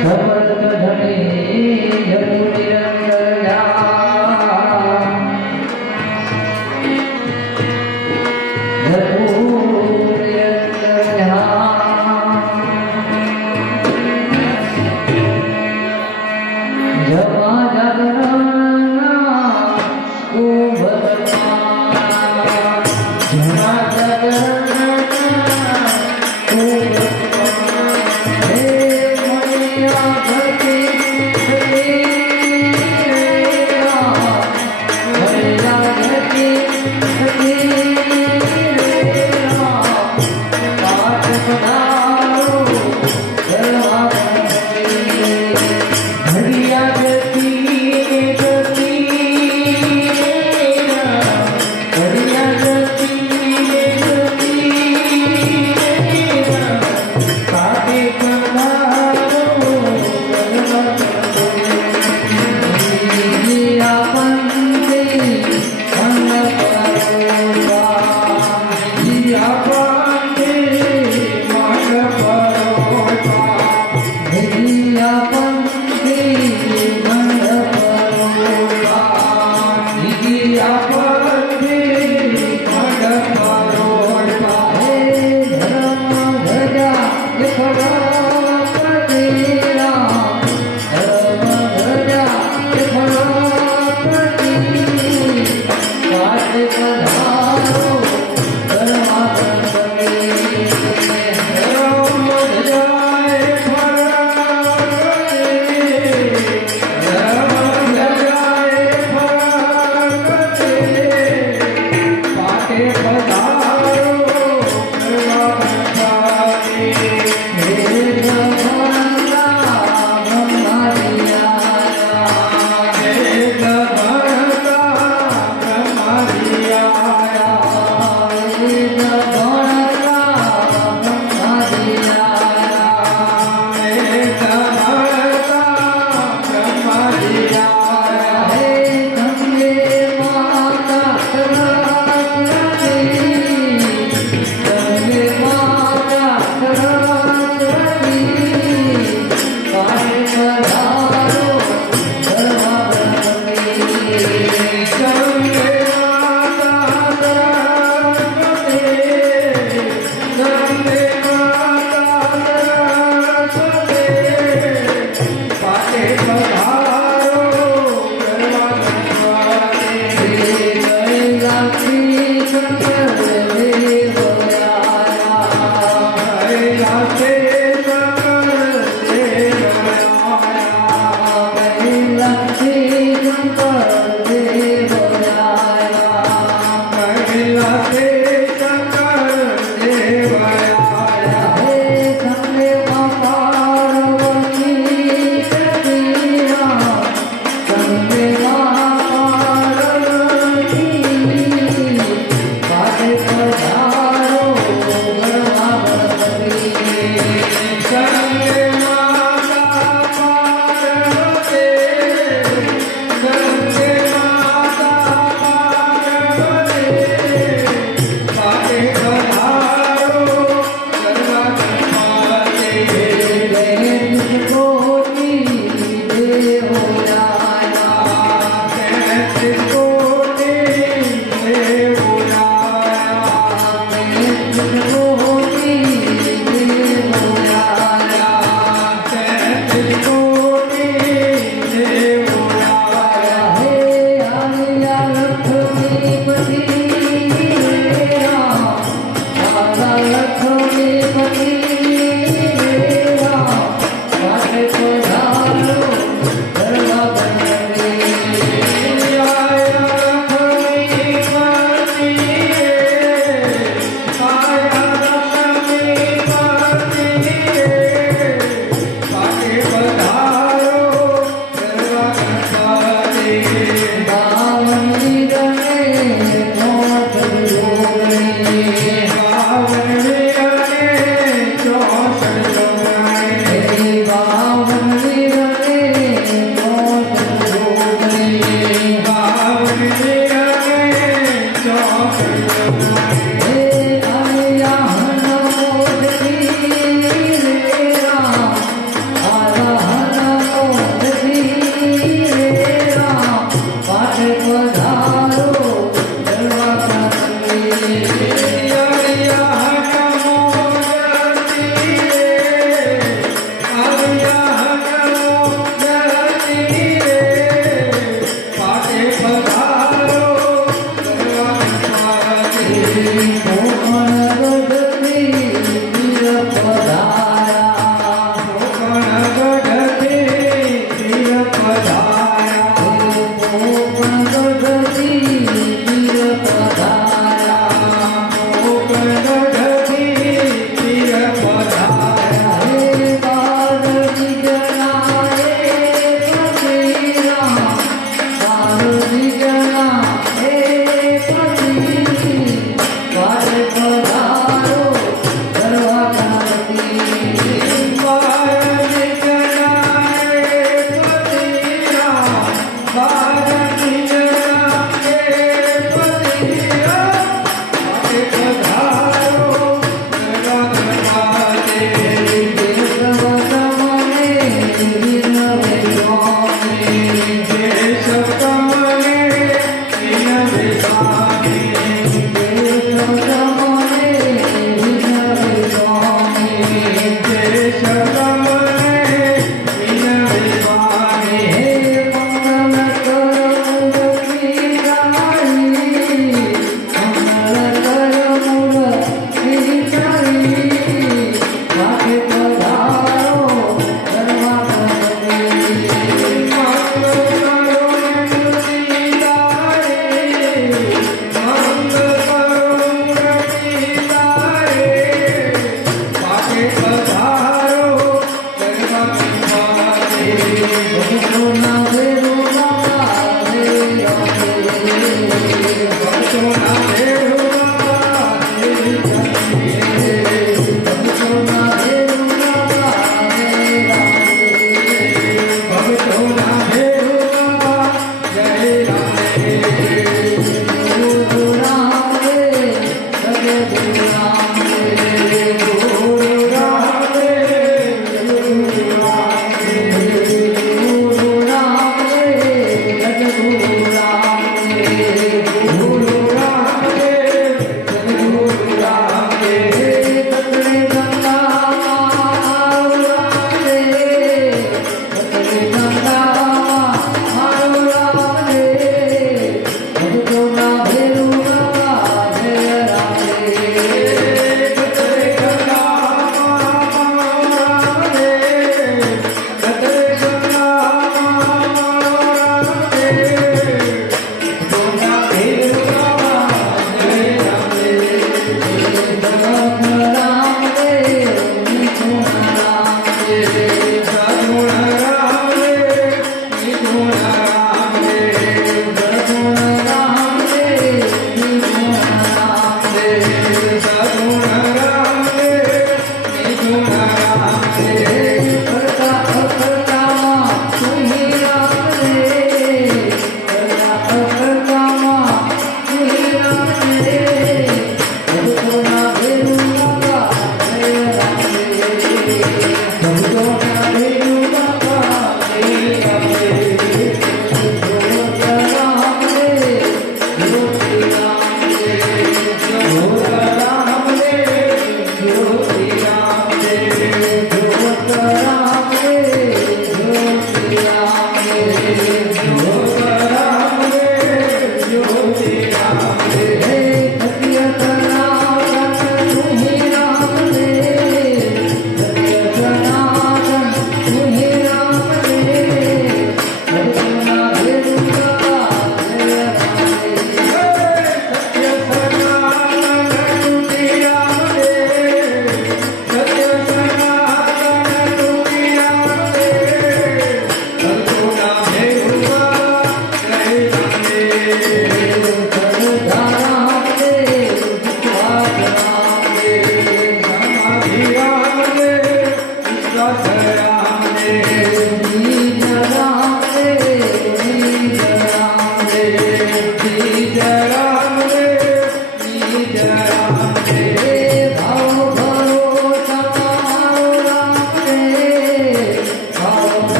સમર્થ ધણી જગુનિરંજયા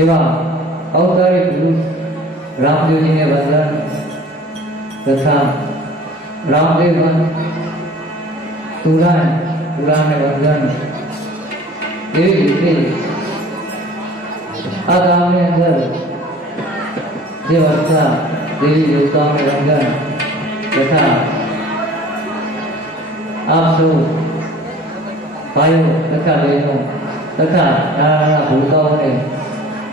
एवं अवतारी पुरुष रामदेव जी ने वंदन तथा रामदेव तुरान ने वंदन एवं रीते आ गाँव के अंदर जो वर्षा देवी देवताओं ने वंदन तथा आप सब भाइयों तथा बहनों तथा नाना भूताओं ने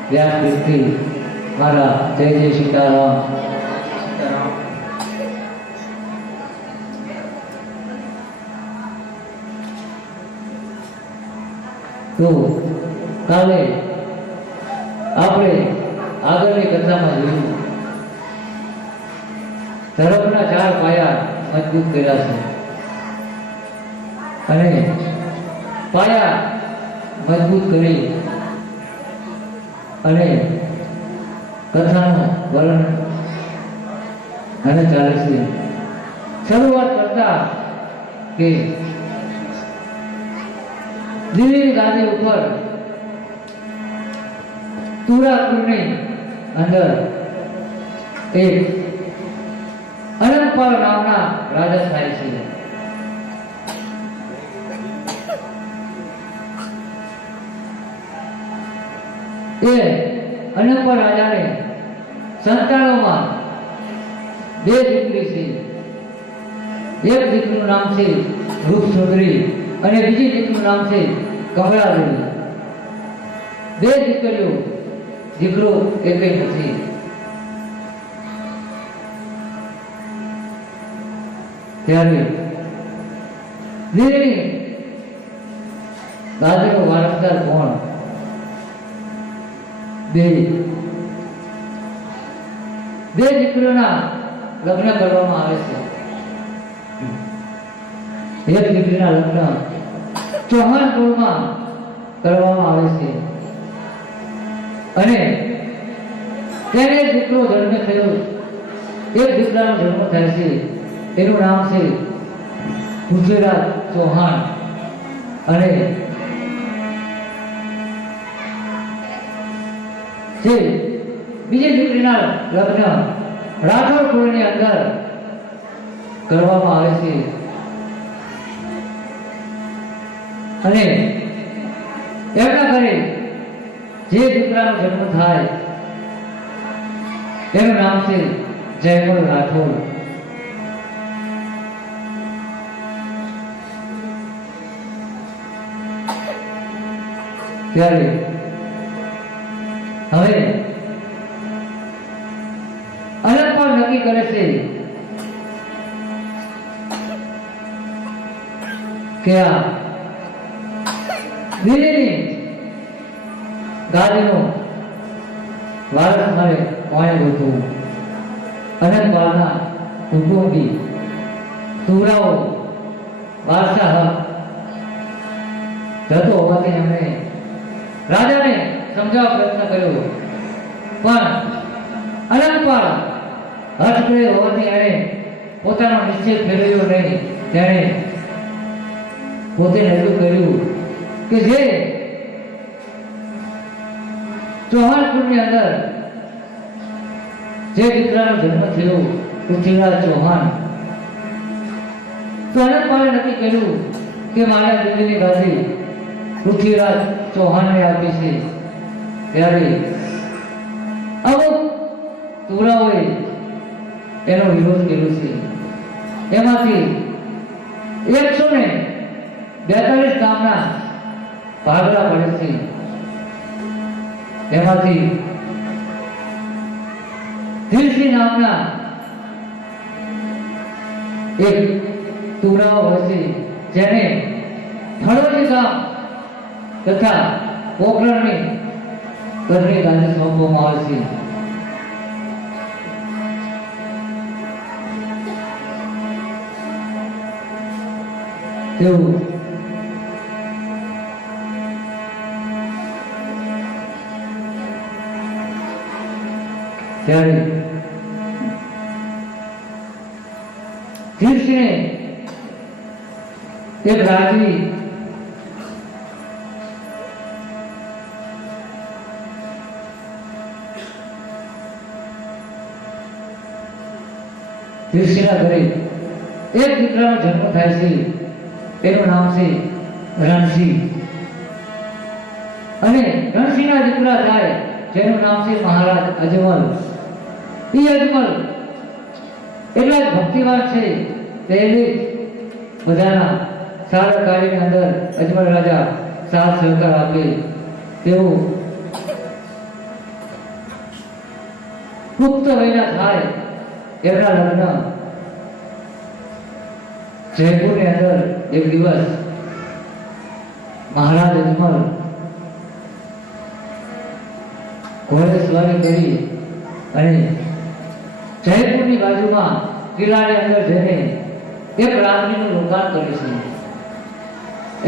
व्यास पृथ्वी मारा जय जय सीताराम। तो काले આપણે આગળની કથામાં જોયું ધર્મના 4 પાયા મજબૂત કર્યા છે અને પાયા મજબૂત કરી અને કથાનું વર્ણન અને ચાલે છે। શરૂઆત કરતા કે દિલ્હી ગાદી ઉપર તુરાપુરની અંદર એક અનંતપાલ નામના રાજા થાય છે। એ અનંતપાલ રાજાને સંતાનોમાં 2 દીકરી છે। એક દીકરીનું નામ છે રૂપસુંદરી અને બીજી દીકરીનું નામ છે કમળાદેવી। 2 દીકરીઓ દીકરો એકે નથી। ત્યારે દિલ્હીની ગાદીનો વારસદાર કોણ? 2 દીકરીઓના લગ્ન કરવામાં આવે છે। એક દીકરીના લગ્ન ચૌહાણ કુળમાં કરવામાં આવે છે અને તેને દીકરો જન્મ થયો। એક દીકરાનો જન્મ થાય છે, એનું નામ છે પૃથ્વીરાજ ચૌહાણ અને જે બીજી દીકરીના લગ્ન રાઠોડ કુળની અંદર કરવામાં આવે છે અને એમના ઘરે જે દીકરાનો જન્મ થાય એનું નામ છે જયમલ રાઠોડ। ત્યારે હવે અનંતપાલ નક્કી કરે છે કે આ દિલ્હીની ગાદીનો વારસ મારે કોણે ગોતવું? અનંતપાલના કુટુંબી તુરાઓ વારસા હક જતો હોવાથી એમણે રાજાને સમજાવવા પ્રયત્ન કર્યો, પણ અનંતપાલ હઠ હોવાથી એણે પોતાનો નિશ્ચય ફેરવ્યો નહીં। તેણે પોતે નક્કી કર્યું કે જે ચૌહાણ કુળની અંદર જે દીકરાનો જન્મ થયો પૃથ્વીરાજ ચૌહાણ, તો અનંતપાલે નક્કી કર્યું કે મારા દિલ્હીની ગાદી પૃથ્વીરાજ ચૌહાણને આપી છે। ત્યારે અમુક તુરાઓએ એનો વિરોધ કર્યો છે। એમાંથી 142 ગામના ભાગલા પડે છે। એમાંથી દિલસી નામના એક તુરાઓ હશે જેને ફળોજી ગામ તથા પોખરણની ઘરની ગાદી સોંપવામાં આવે છે। તેવું ત્યારે કૃષ્ણે એક રાજવી કૃષ્ણના ઘરે એક દીકરાનો જન્મ થાય છે. એનું નામ છે રણસિંહ. અને રણસિંહના દીકરા થાય જેનું નામ છે મહારાજ અજમલ. એ અજમલ એટલા જ ભક્તિવાન છે. તેની બધાના સારા કાર્યની અંદર અજમલ રાજા સાથ સહકાર આપે તેવું પુખ્ત વયના થાય. એમના લગ્ન જયપુરની અંદર એક દિવસ મહારાજ અજમલ ઘોડે સવારી કરી અને જયપુરની બાજુમાં કિલ્લાની અંદર જઈને એક રાત્રિનું રોકાણ કરે છે.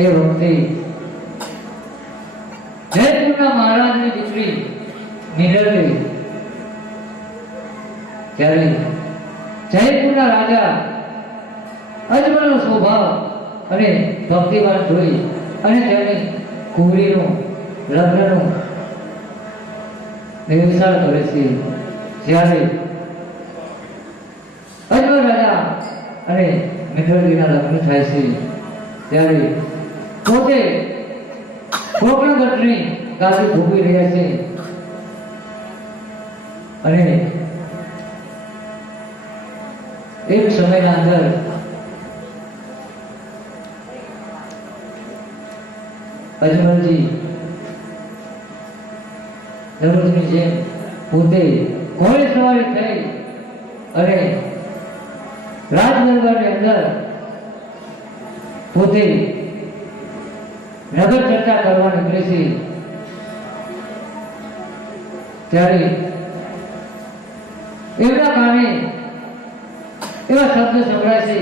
એ વખતે જયપુરના મહારાજની દીકરી નીલડી ત્યારે જયપુરના રાજા અજમલનો સ્વભાવ અને ભક્તિવાન જોઈ અને તેની કુંવરીનું લગ્નનું નિર્દેશન કરે છે. જ્યારે અજમલ રાજા અને નીલડીના લગ્ન થાય છે ત્યારે પોતે કોકણગઢની ગાદી ભોગવી રહ્યા છે. અને એક સમયના અંદર અજમલજી દરરોજની જેમ પોતે ઘોડે સવારી થઈ અને રાજદરબારની અંદર પોતે નગર ચર્ચા કરવા નીકળે છે. ત્યારે એમના કારણે એવા શબ્દ સંભળાય છે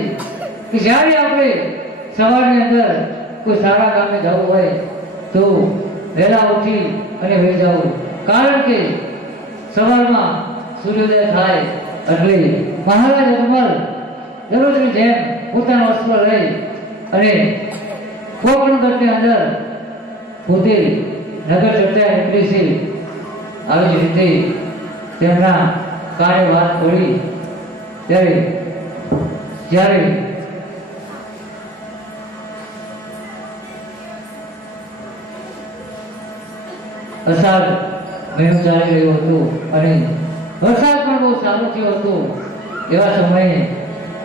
કે જ્યારે આપણે સવારની અંદર કોઈ સારા કામે જવું હોય તો વહેલા ઉઠી અને વહી જવું. કારણ કે સવારમાં સૂર્યોદય થાય એટલે મહારાજ અજમલ દરરોજની જેમ પોતાનો અસ્ત્ર લઈ અને કોકણગઢની અંદર પોતે નગર ચર્ચા નીકળી છે. આવી જ રીતે તેમના કાને વાત પડી ત્યારે જ્યારે અષાઢ મહિનો ચાલી રહ્યો હતો અને વરસાદ પણ બહુ સારો થયો હતો. એવા સમયે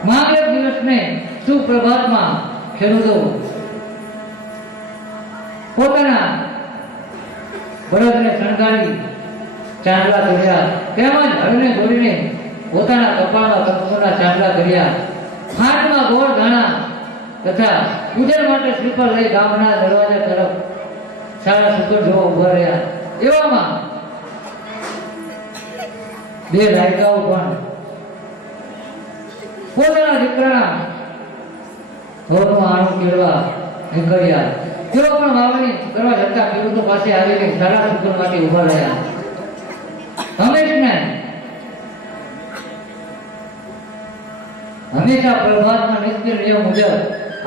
માંગલિક દિવસને સુપ્રભાતમાં ખેડૂતો પોતાના બળદને શણગારી ચાંદલા કર્યા તેમજ હળને દોરીને પોતાના કપાળમાં કંકુના ચાંદલા કર્યા. હાથમાં ગોળ ધાણા તથા પૂજન માટે શ્રીફળ લઈ ગામના દરવાજા તરફ સારા સુગર જોવા ઉભા રહ્યા. એવામાં બે રાયકાઓ પણ પોતાના દીકરાના ઘરનું આણું કેળવા નીકળ્યા. તેઓ પણ વાવણી કરવા જતા ખેડૂતો પાસે આવીને સારા સુગર માટે ઉભા રહ્યા. હંમેશા પ્રભાતમાં નિત્ય નિયમ મુજબ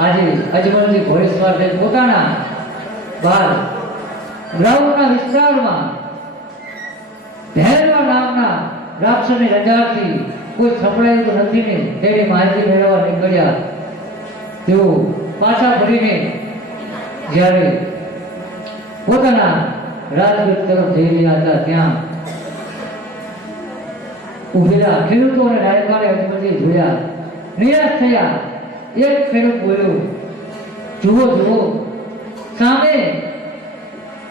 આજે અજમલજી ઘોડેસવાર થઈ પોતાના બાર ગ્રાઉન્ડના વિસ્તારમાં ભૈરવા નામના રાક્ષસની રજાથી કોઈ સંભળાયું તો નથી ને તેની માહિતી મેળવવા નીકળ્યા. તેઓ પાછા ફરીને જ્યારે પોતાના રાજગઢ તરફ જઈ રહ્યા હતા ત્યાં ઉભેલા ખેડૂતો અને નાયકોને અજમલજી જોયા. નિરાશ થયા. એક ખેડૂત બોલ્યો, જુઓ જુઓ સામે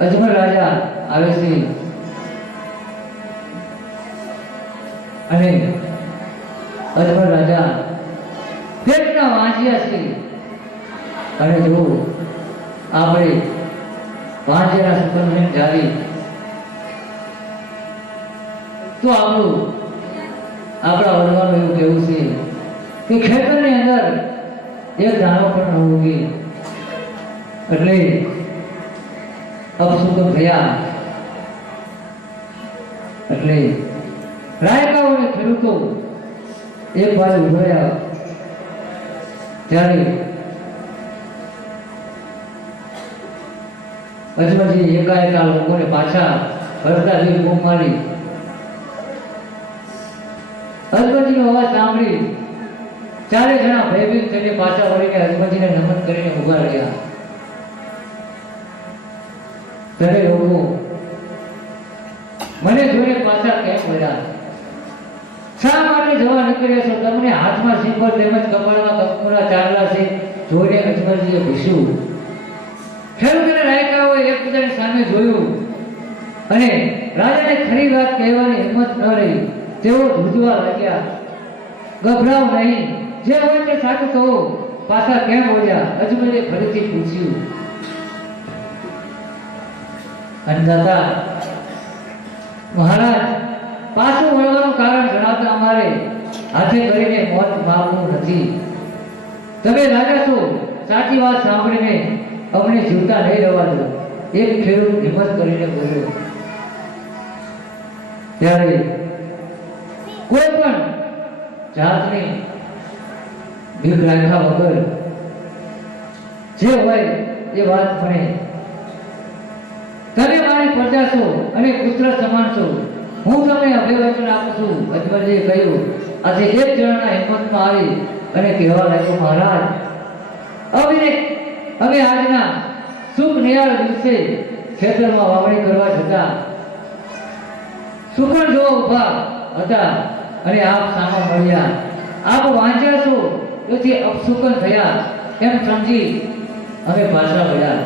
અજમલ રાજા આવે છે અને અજમલ રાજા પેટના વાંચ્યા છે અને જો આપણે વાંચ્યાના સુગંધને જાળી તો આપણા વડવાનું એવું કહેવું છે કે ખેતરની અંદર એક દાણો પણ ન ઉગી. એટલે અપશુકન થયા. એટલે રાયકાઓ અને ખેડૂતો એક બાજુ ઉભા રહ્યા. ત્યારે અજમલજી એકાએક આ લોકોને પાછા હરતા જોઈ બૂમ મારી. અજમલજીનો અવાજ સાંભળી ચારે જણા ભયભીત થઈને પાછા વળીને અજમલજીને નમન કરીને ઉભા રહ્યા. ત્યારે લોકો મને જોઈને પાછા કેમ વળ્યા? શા માટે જવા નીકળ્યા છો? તમને હાથમાં સિંપલ તેમજ કપાળમાં કંકુના ચાંદલા છે. જોઈને અજમલજીએ પૂછ્યું. ખેડૂતોને રાયકાઓએ એકબીજાની સામે જોયું અને રાજાને ખરી વાત કહેવાની હિંમત ન રહી. તેઓ ધ્રુજવા લાગ્યા. ગભરાવ નહીં, જે હોય તે સાચું કહો. પાછા કેમ બોલ્યા? અજમલે ફરીથી પૂછ્યું. અન્નદાતા મહારાજ, પાછું વળવાનું કારણ જણાવતા અમારે હાથે કરીને મોત માગવું નથી. તમે રાજા છો, સાચી વાત સાંભળીને અમને જીવતા નહીં રહેવા દો. એક ખેડૂત હિંમત કરીને બોલ્યો. ત્યારે કોઈ પણ જાતની ભીખ રાખ્યા વગર જે હોય એ વાત મને, તમે મારી પ્રજા છો અને પુત્ર સમાન છો. હું તમને અભિવચન આપું છું. અજમલજીએ કહ્યું. આજે એક જણાના હિંમતમાં આવી અને કહેવા લાગ્યો, મહારાજ, અમે આજના શુભ નિયાળ દિવસે ખેતરમાં વાવણી કરવા જતા સુકણ જોવા ઉભા હતા અને આપ સામા મળ્યા. આપ વાંચ્યા છો તેથી અપશુકન થયા એમ સમજી અમે પાછા વળ્યા.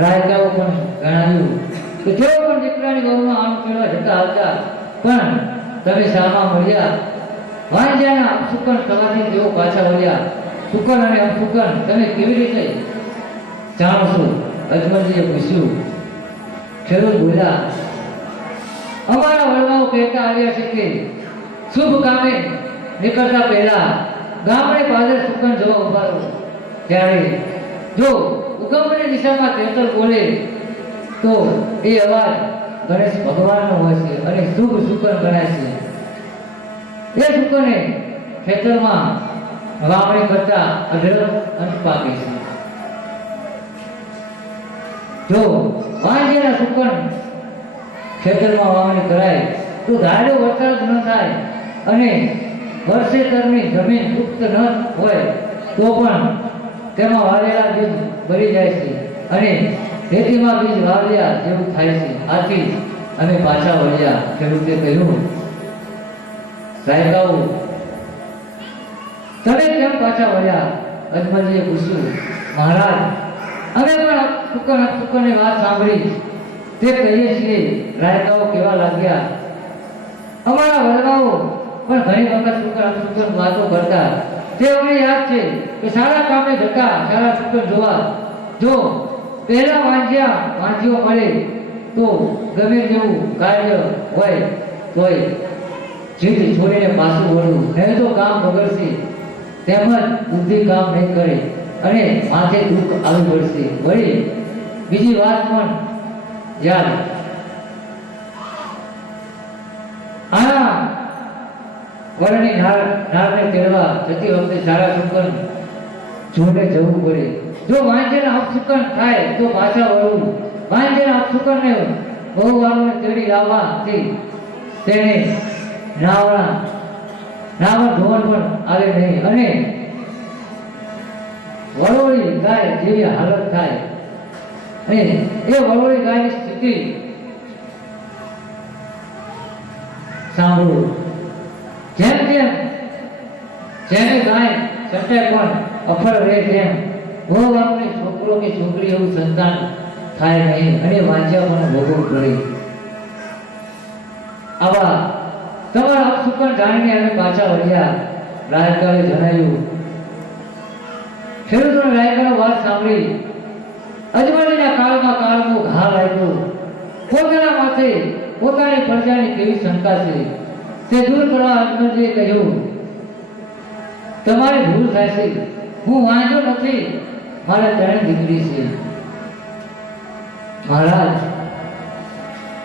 રાયકાઓ પણ ગણાવ્યું કે જેઓ પણ દીકરાની ગૌમાં આમ કરવા જતા હતા પણ તમે સામા મળ્યા. વાંજ્યાના અપશુકન થવાથી તેઓ પાછા વળ્યા. શુકન અને અપશુકન તમે કેવી રીતે જાણો છો? અજમલજીએ પૂછ્યું. ખેડૂત બોલ્યા. અમારા વડવાઓ કહેતા આવ્યા છે કે શુભ કામે નીકળતા પહેલા ગામડે પાદર શુકન જોવા ઉભા રહો. ત્યારે જો ઉગમની દિશામાં તેતર બોલે તો એ અવાજ ગણેશ ભગવાનનો હોય છે અને શુભ શુકન ગણાય છે. એ શુકને ખેતરમાં વાવણી કરતા અઢળક અંત પાકે છે. જો વાંજ્યાના શુકન ખેતરમાં વાવણી કરાય તો ધાર્યો વરસાદ ન થાય અને વર્ષેતરની જમીન ગુપ્ત ન હોય તો પણ તેમાં વાવેલા બીજ ભરી જાય છે અને ખેતીમાં બીજ વાવ્યા જેવું થાય છે. આથી અમે પાછા વળ્યા. ખેડૂતે કહ્યું. રાયકાઓ, તમે કેમ પાછા વળ્યા? અજમલજીએ પૂછ્યું. મહારાજ, અમે પણ અપશુકનની વાત સાંભળી તે કહીએ છીએ. રાયકાઓ કેવા લાગ્યા. અમારા વડવાઓ પણ ઘણી વખત અપશુકન વાતો કરતા. તે અમને યાદ છે કે સારા કામે જતા સારા શુકન જોવા. જો પહેલા વાંજીઓ મળે તો ગમે તેવું કાર્ય હોય તોય જીદ છોડીને પાછું વળવું, નહીં તો કામ બગડશે. તેમજ બુદ્ધિ કામ નહીં કરે અને માથે દુઃખ આવી પડશે. વળી બીજી વાત પણ યાદ. આ વળની નારને તેડવા જતી વખતે સારા શુકન જોડે જવું પડે. જો વાંજ્યના અપશુકન થાય તો પાછા વળવું. વાંજ્યના અપશુકનને બહુ વાળને તેડી લાવવાથી તેને નાવણ ધોવણ પણ આવે નહીં અને વળોળી ગાય જેવી હાલત થાય. અને એ વળોળી ગાયની સ્થિતિ સાંભળો. જેમ જેને ગાય છટે પણ અફળ રહે તેમ બહુ આપણે છોકરો કે છોકરી એવું સંતાન થાય નહીં અને વાંચ્યા પણ ભોગવવું પડે. આવા તમારા અપશુકન જાણીને અમે પાછા વળ્યા. રાયકાએ જણાવ્યું. ખેડૂતોને રાયકાનો વાત સાંભળી અજમલજીના કાળમાં ઘા લાગ્યો. પોતાના માથે પોતાની પ્રજાની કેવી શંકા છે તે દૂર કરવા અજમલજીએ કહ્યું. તમારી ભૂલ થાય છે, હું વાંધો નથી, મારે ત્રણ દીકરી છે. મહારાજ,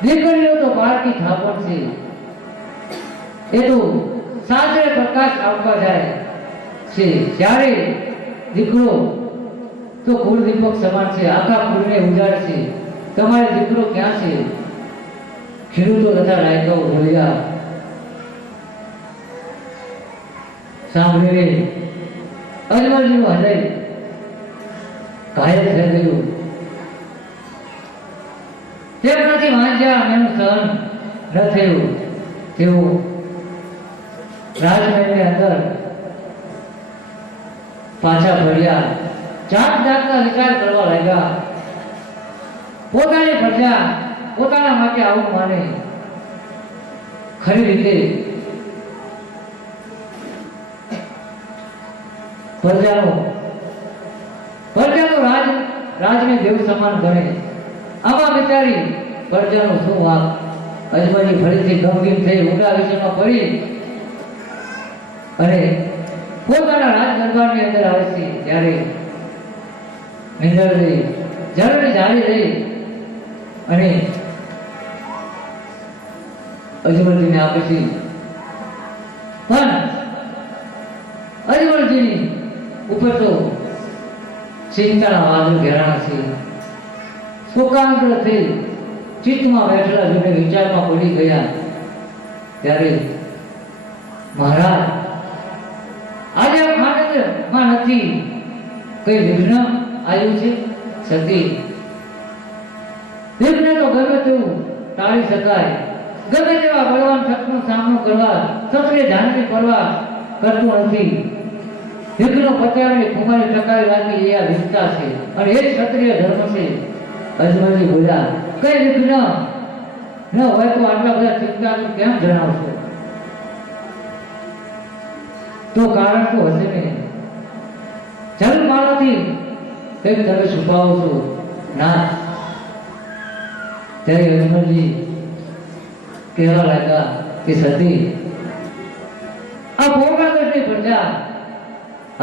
દીકરીઓ તો બાળકી થાપણ છે, એ તો સાસરે પ્રકાશ આપવા જાય છે, જ્યારે દીકરો તો કુળ દીપક સમાન છે, આખા કુળને ઉજાડ છે. તમારે દીકરો ક્યાં છે? ખેડૂતો તથા રાયકાઓ બોલ્યા. સાંભળીને અજમલજીનું હૃદય ઘાયલ થઈ ગયું. તેમનાથી વાંચ્યા એનું સહન ન થયું. તેઓ રાજમહેલની અંદર પાછા ફર્યા. જાત જાતના વિચાર કરવા લાગ્યા. પોતાની પ્રજા પોતાના માટે આવું માને, ખરી રીતે પ્રજાનો રાજને દેવ સમાન ગણે. આમાં બિચારી પ્રજાનો શું વાક? અજમલજી ફરીથી ગમગીન થઈ ઊંડા વિષયમાં પડી અને પોતાના રાજ દરબારની અંદર આવે છે. ત્યારે નિંદર રહી, જળની જાળી રહી અને અજમલજીને આપે છે. પણ અજમલજીની ઉપર તો ચિંતાના વાદળ ઘેરાણા છે. શોકાંતર થઈ ચિત્તમાં બેઠેલા જોઈને વિચારમાં પડી ગયા. ત્યારે મહારાજ, આજે ખાનગરમાં નથી, કઈ વિઘ્ન આવ્યું છે? સતી, વિઘ્ન તો ગમે તેવું ટાળી શકાય. ગમે તેવા બળવાન શખ્સનો સામનો કરવા ક્ષત્રિય જાનની પરવા કરતું નથી. વિઘ્નો પતાવીને કુમારી ટકાવી રાખી એ આ વિઘ્નતા છે અને એ જ ક્ષત્રિય ધર્મ છે. અજમલજી બોલ્યા, કઈ વિઘ્ન ન હોય તો આટલા બધા ચિંતાનું કેમ જણાવશો? તો કારણ તો હશે ને. જરૂર મારાથી કંઈક તમે છુપાવો છો. ના. ત્યારે અજમલજી કહેવા લાગ્યા કે સતી, આ પોરબંદરની પ્રજા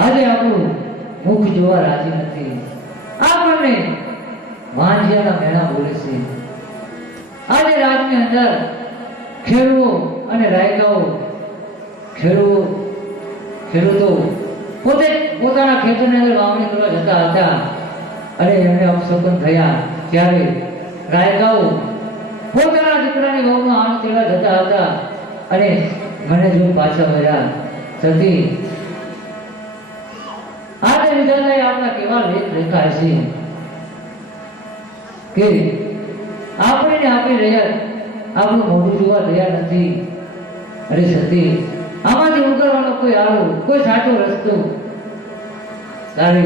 આજે આપણું મુખ જોવા રાજી નથી. આપણને વાંજિયાના મેણા બોલે છે. આજે રાજની અંદર ખેડૂતો અને રાયકાઓ ખેડૂતો પોતે પોતાના ખેતરની અંદર વાવણી કરવા જતા હતા અને એમને અપશકન થયા. ત્યારે રાયકાઓ પોતાના દીકરાની વહુમાં આમ તેડા જતા હતા અને મને જોઈ પાછા વળ્યા. સતી, આજે વિધાતાએ આપણા કેવા લેખ લખાય છે કે આપણે આપી રહ્યા આપણું મોઢું જોવા તૈયાર નથી. અરે સતી, આમાંથી ઉગરવાનો કોઈ આવો કોઈ સાચો રસ્તો? તારે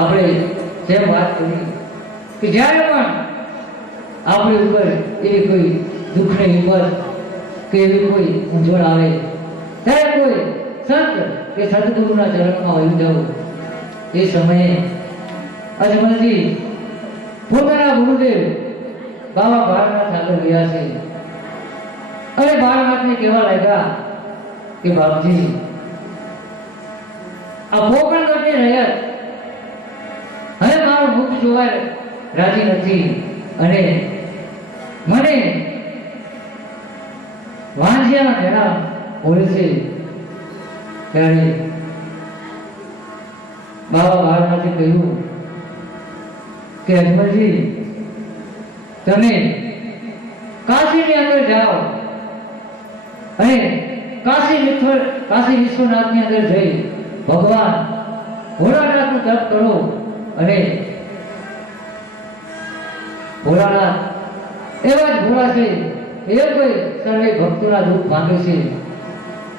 આપણે જેમ વાત કરી કે જ્યારે પણ આપણી ઉપર એવી કોઈ દુઃખની હિંમત કે એવી કોઈ મૂંઝવણ આવે ત્યારે કોઈ સંત કે સદગુરુના ચરણમાં વહી જવું. એ સમયે અજમલજી પોતાના ગુરુદેવ બાબા બાળનાથ આગળ ગયા છે અને બાળનાથને કહેવા લાગ્યા કે બાપજી, આ પોકણગઢની રયત હવે મારું મુખ જોવા રાજી નથી અને મને વાંજિયાના ઘેરા બોલે છે. ત્યારે બાબા બાળનાથે કહ્યું કે અજમલજી, તમે કાશીની અંદર જાઓ અને કાશી વિશ્વનાથની અંદર જઈ ભગવાન ભોળાનાથનું તપ કરો અને ભોળાનાથ એવા જ ભોળા છે, એ કોઈ સર્વે ભક્તોના દુઃખ ભાંગે છે.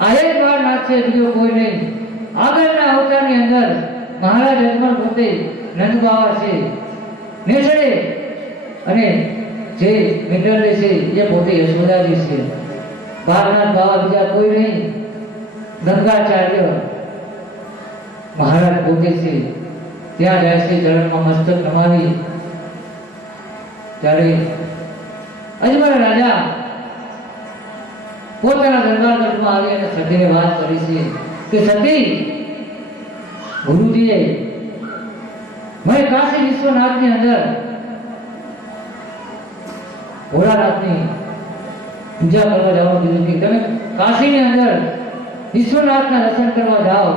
આ એક બાળનાથ છે, બીજો કોઈ નહીં. આગળના અવતારની અંદર મહારાજ અજમલ પોતે નંદ બાવા છે નેસડે અને જે મેંઢરડે છે એ પોતે યશોદાજી છે. બાળનાથ બાવા બીજા કોઈ નહીં. ગંગાચાર્ય મહારાજ પોતે છે. ત્યાં જાય છે, ચરણમાં મસ્તક નમાવી. ત્યારે અજમલ રાજા પોતાના દરબારગઢમાં આવી અને સતીને વાત કરી છે કે સતી ગુરુજીએ મેં કાશી વિશ્વનાથની અંદર ભોળાનાથની પૂજા કરવા જવાનું કીધું કે તમે કાશીની અંદર વિશ્વનાથના દર્શન કરવા જાઓ,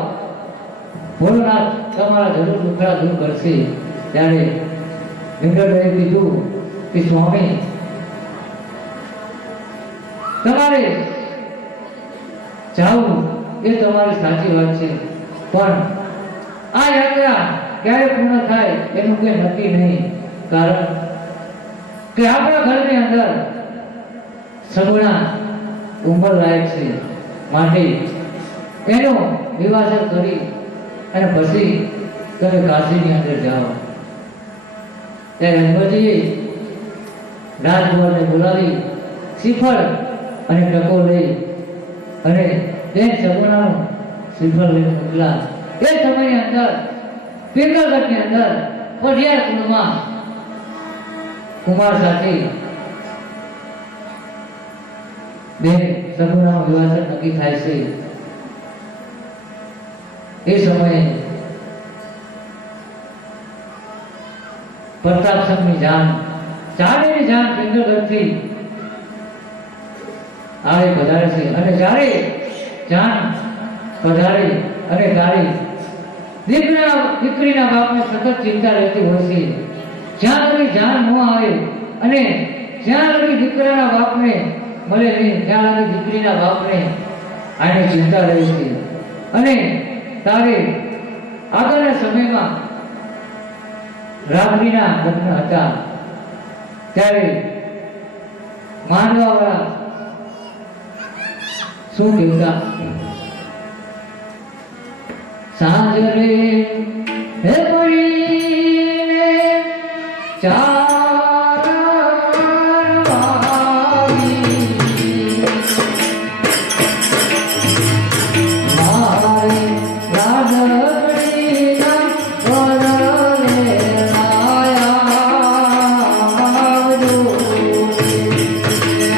ભોળાનાથ તમારા જરૂર દુખડા દૂર કરશે. ત્યારે વેંકટભાઈએ કીધું કે સ્વામી તમારે જાવું એ તમારી સાચી વાત છે, પણ આ યાત્રા ક્યારે પૂર્ણ થાય એનું કોઈ નક્કી નહીં. કારણ કે આપણા ઘરની અંદર સગુણા ઉંમર લાયક છે, માટે એનો વિવાહ કરી અને પછી તમે કાશીની અંદર જાઓ. ત્યારે હનુમાનજીએ રાજકુમારને બોલાવી શ્રીફળ અને ટકો લઈ અને બેન સગુણાનું શ્રીફળ લઈને મોકલા. એ સમયની અંદર પિંગલગઢની અંદર પઢિયાર કુળમાં કુમાર સાથે બેન સગુણાનો વિવાહ નક્કી થાય છે. એ સમયે પ્રતાપસિંહની જાન ચારેયની જાન પિંગલગઢથી આવે પધારે છે. અને જ્યારે જાન પધારે અને ગાડી દીકરીના બાપને સતત ચિંતા રહેતી હોય છે. જ્યાં લગી જાન ન આવે અને જ્યાં લગી દીકરાના બાપને મળે નહીં ત્યાં લગી દીકરીના બાપને આની ચિંતા રહે છે. અને તારે આગળના સમયમાં રામજીના લગ્ન હતા ત્યારે માનવાવાળા શું કહેતા, સાંજ રે હે પડીને ચાર વાગી, મારે લાડકડીના વરને લાયાવજો.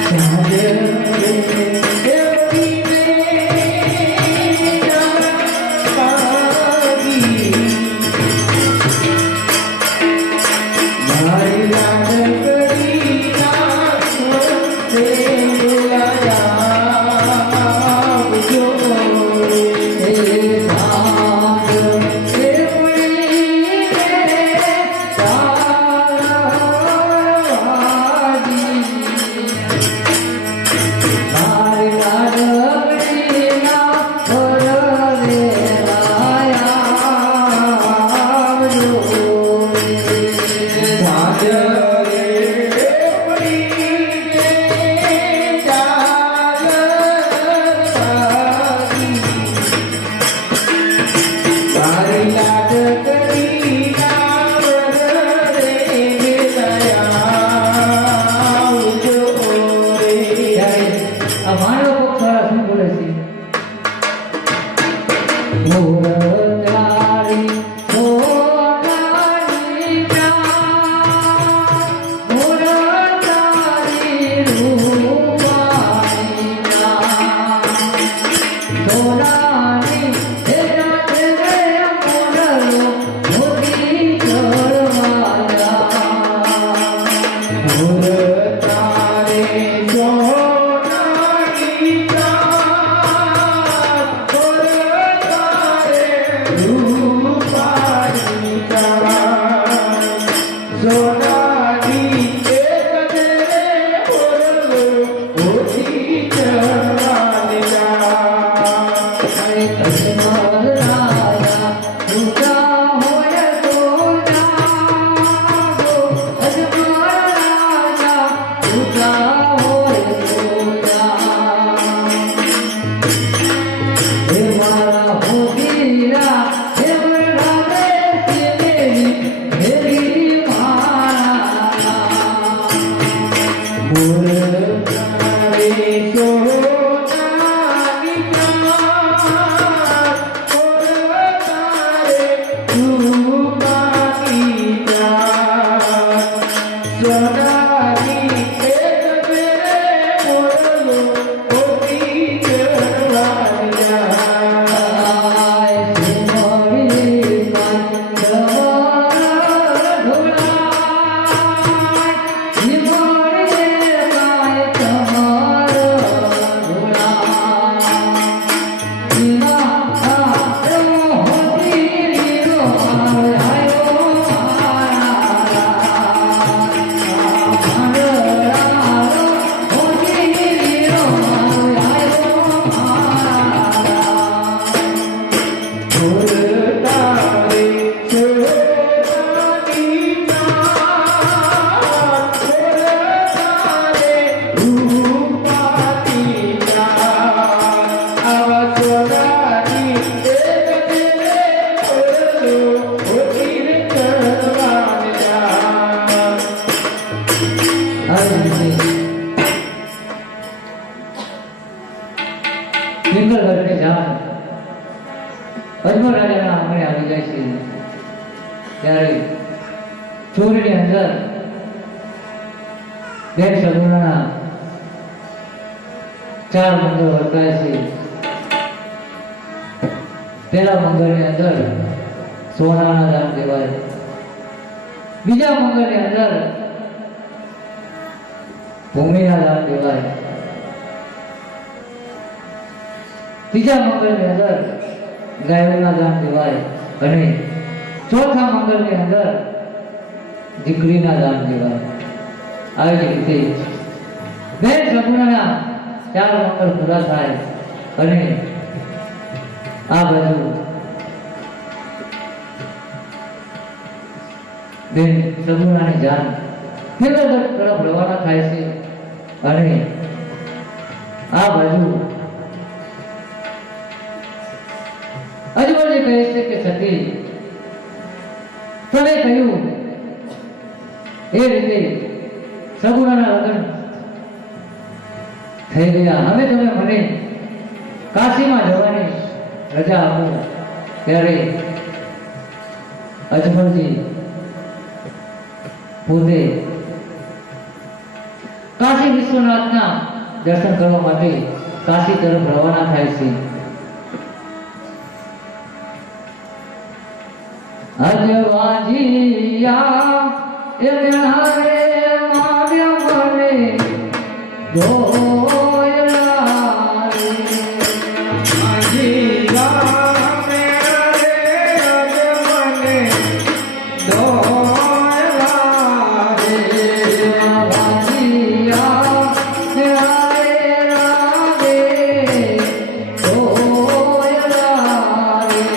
સાંજ રે ત્યારે ચોરીની અંદર બેન સગુણાના 4 મંગળ વર્તાય છે. પહેલા મંગળની અંદર સોનાના દાન દેવાય, બીજા મંગળની અંદર ભૂમિના દાન દેવાય, ત્રીજા મંગળની અંદર ગાયોના દાન દેવાય અને ચોથા મંગળની અંદર દીકરીના દાન દેવાય. આવી રીતે બેન સગુણાના 4 મંગળ પૂરા થાય અને આ બાજુ બેન સગુણાની જાન નિર્ગત તરફ રવાના થાય છે અને આ બાજુ અજમલજી કહે છે કે સતી તમે કહ્યું એ રીતે સગુણાના લગ્ન થઈ ગયા, હવે તમે મને કાશીમાં જવાની રજા આપો. ત્યારે અજમલજી પોતે કાશી વિશ્વનાથના દર્શન કરવા માટે કાશી તરફ રવાના થાય છે. અજવાજીયા એ મેળારે માવ્યા મને દોયલા રે. અજીયા મેળારે મને દોયલા રે. અજવાજીયા મેળારે રાગે દોયલા રે.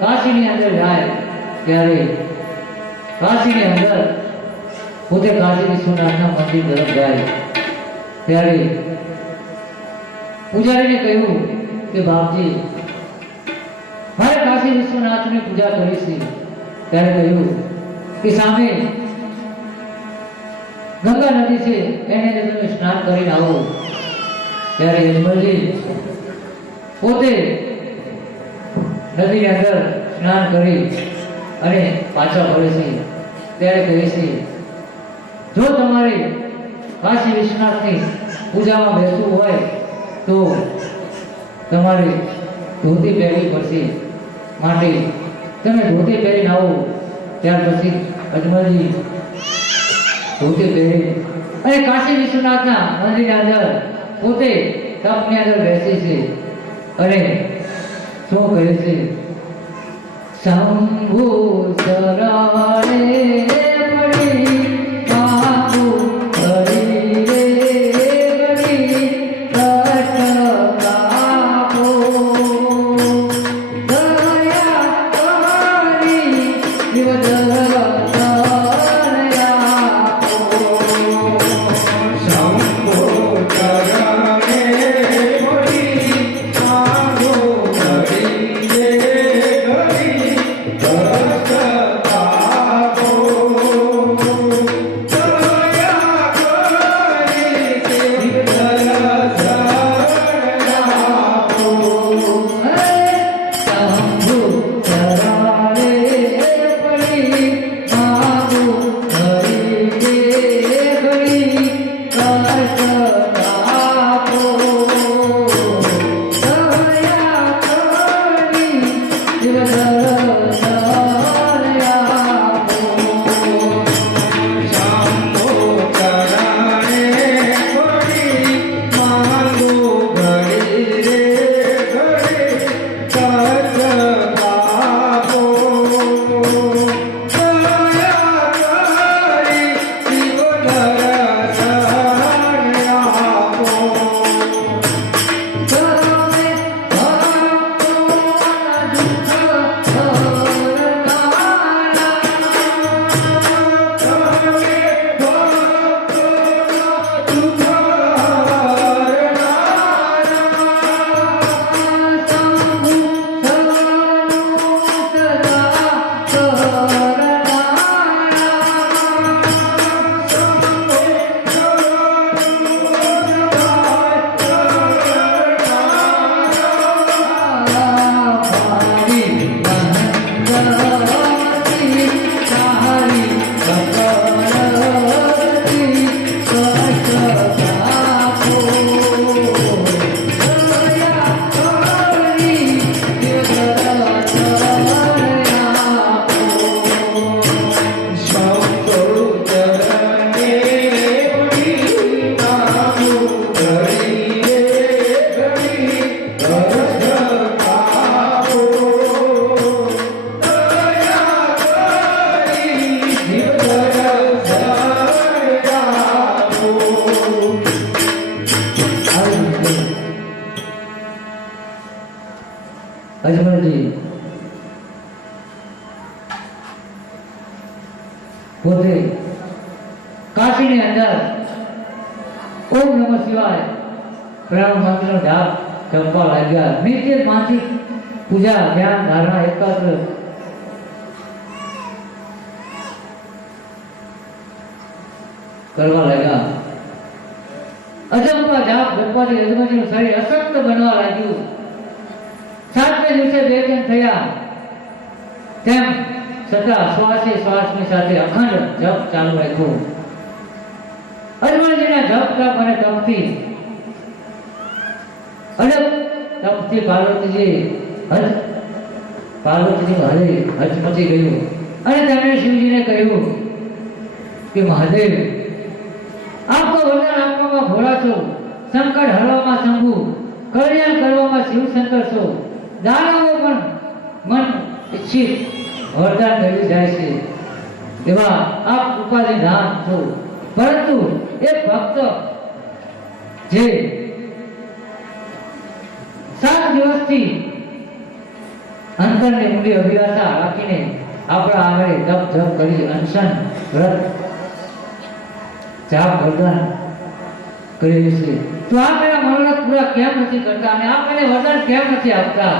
કાશીની અંદર જાય ત્યારે કાશીની અંદર પોતે કાશી વિશ્વનાથના મંદિર તરફ જાય ત્યારે પૂજારીને કહ્યું કે બાપજી મારે કાશી વિશ્વનાથની પૂજા કરી છે. ત્યારે કહ્યું કે સામે ગંગા નદી છે એને તમે સ્નાન કરીને આવો. ત્યારે અજમલજી પોતે નદીની અંદર સ્નાન કરી અને પાછા ફરે છે. ત્યારે કહે છે જો તમારે કાશી વિશ્વનાથની પૂજામાં બેસવું હોય તો તમારે ધોતી પહેરવી પડશે, માટે તમે ધોતી પહેરીને આવો. ત્યાર પછી અજમલજી ધોતી પહેરી અને કાશી વિશ્વનાથના મંદિરની અંદર પોતે તપની અંદર બેસે છે અને શું કહે છે શંભુ શરણે પડી બાપુ હરી રે ગરી કષ્ટ કાપો દયા કરી દિવદર અજમલજી પોતે કાશીની અંદર ઓમ નમઃ શિવાય પ્રાણ મંત્રનો જાપ જપવા લાગ્યા. નિત્ય માનસિક પૂજા ધ્યાન ધારણા એકાગ્ર કરવા લાગ્યા. અજંપા જાપ જપવાથી અજમલજીનું શરીર અશક્ત બનવા લાગ્યું. 7મે દિવસે બેચેન થયા તેમ છતાં શ્વાસે શ્વાસની સાથે અખંડ જપ ચાલુ રાખ્યો. અજમલજીના જપ તપ અને તપથી પાર્વતીજી હરે હચમચી ગયું અને તેમણે શિવજીને કહ્યું કે મહાદેવ આપ તો વરદાન આપવામાં ભોળા છો, સંકટ હરવામાં શંભુ, કલ્યાણ કરવામાં શિવશંકર છો. દાનવો પણ મન ઈચ્છિત વરદાન મેળવી જાય છે એવા આપ કૃપાથી દાન છો. પરંતુ એક ભક્ત જે 7 દિવસથી અંતરની ઊંડી અભિલાષા રાખીને આપણા આગળ જપ જપ કરી અનશન વ્રત જાપ વરદાન કર્યું છે, તો આપ એના મનોરથ પૂરા કેમ નથી કરતા અને આપ એને વરદાન કેમ નથી આપતા?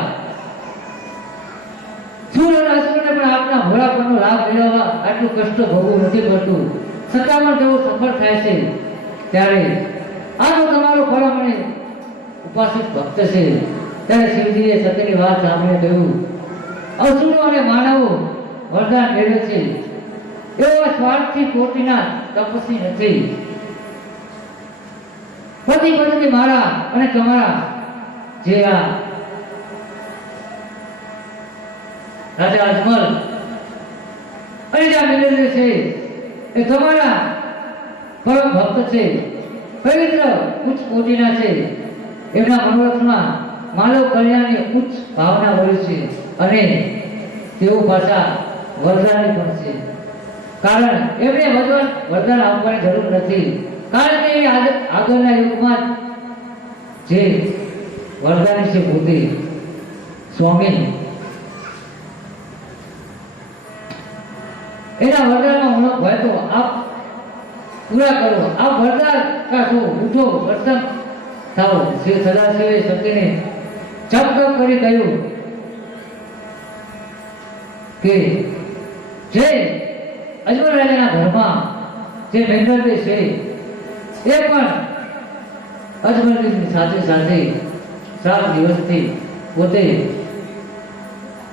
સુર અને અસુરને પણ આપના ભોળાપણનો લાભ મેળવવા આટલું કષ્ટ ભોગવવું નથી પડતું, છતાં પણ તેઓ સફળ થાય છે. ત્યારે આ તો તમારો પરમને ઉપાસિત ભક્ત છે. ત્યારે શિવજીએ સત્યની વાત સાંભળીને કહ્યું, અસુરો અને માનવો વરદાન મેળવે છે, એવા સ્વાર્થથી કોટીના તપસ્વી નથી. પતિ પત્ની મારા અને તમારા જે આ રાજા અજમલ અને જે મેળવે છે એ તમારા પરમ ભક્ત છે, પવિત્ર ઉચ્ચ કોટીના છે. એમના મનોરથમાં માનવ કલ્યાણની ઉચ્ચ ભાવના હોય છે અને તેવું પાછા વરદાની પણ છે. કારણ એમને વરદાન આપવાની જરૂર નથી, કારણ કે એ આગળના યુગમાં જે વરદાની છે પોતે સ્વામી એના વરદાનમાં ઉણપ હોય તો આપ પૂરા કરો. આ વરદાન કા છો ઉઠો પ્રસન્ન થાઓ. શ્રી સદાશિવે સતીને જપ કરી કહ્યું કે જે અજમલ રાજાના ઘરમાં જે મેંદરદેવ છે એ પણ અજમલની સાથે સાથે 7 દિવસથી પોતે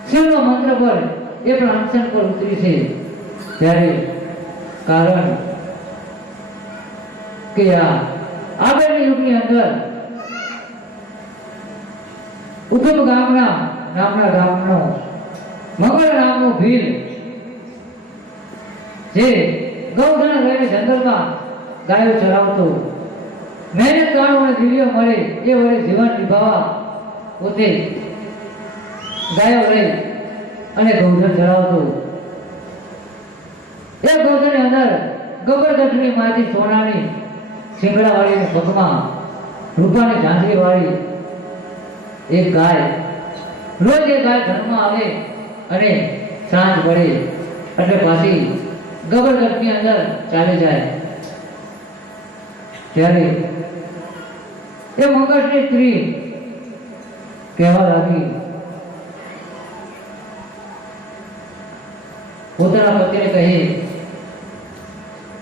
શિવનો મંત્ર પર એ પણ અનશન પર ઉતરી છે. ત્યારે કારણ કે આ આગળની યુગની અંદર ઉત્તમ નામના ગામનો મંગળ નામનો ભીલ જે ગૌધન લઈને જંગલમાં ગાયો ચરાવતો, મહેનત કારણે દિવ્ય મળે એ વડે જીવન નિભાવવા પોતે ગાયો લઈ અને ગૌધન ચરાવતો. એ ગૌધનની અંદર ગબરગઢની માજી સોનાની શિંગડા વાળી પગમાં રૂપાની ઝાંઝરી વાળી એક ગાય, રોજ એ ગાય ઘરમાં આવે અને સાંજ પડે એટલે પાછી ગબરગઢની અંદર ચાલી જાય. ત્યારે એ મંગળની સ્ત્રી કહેવા લાગી, પોતાના પતિને કહે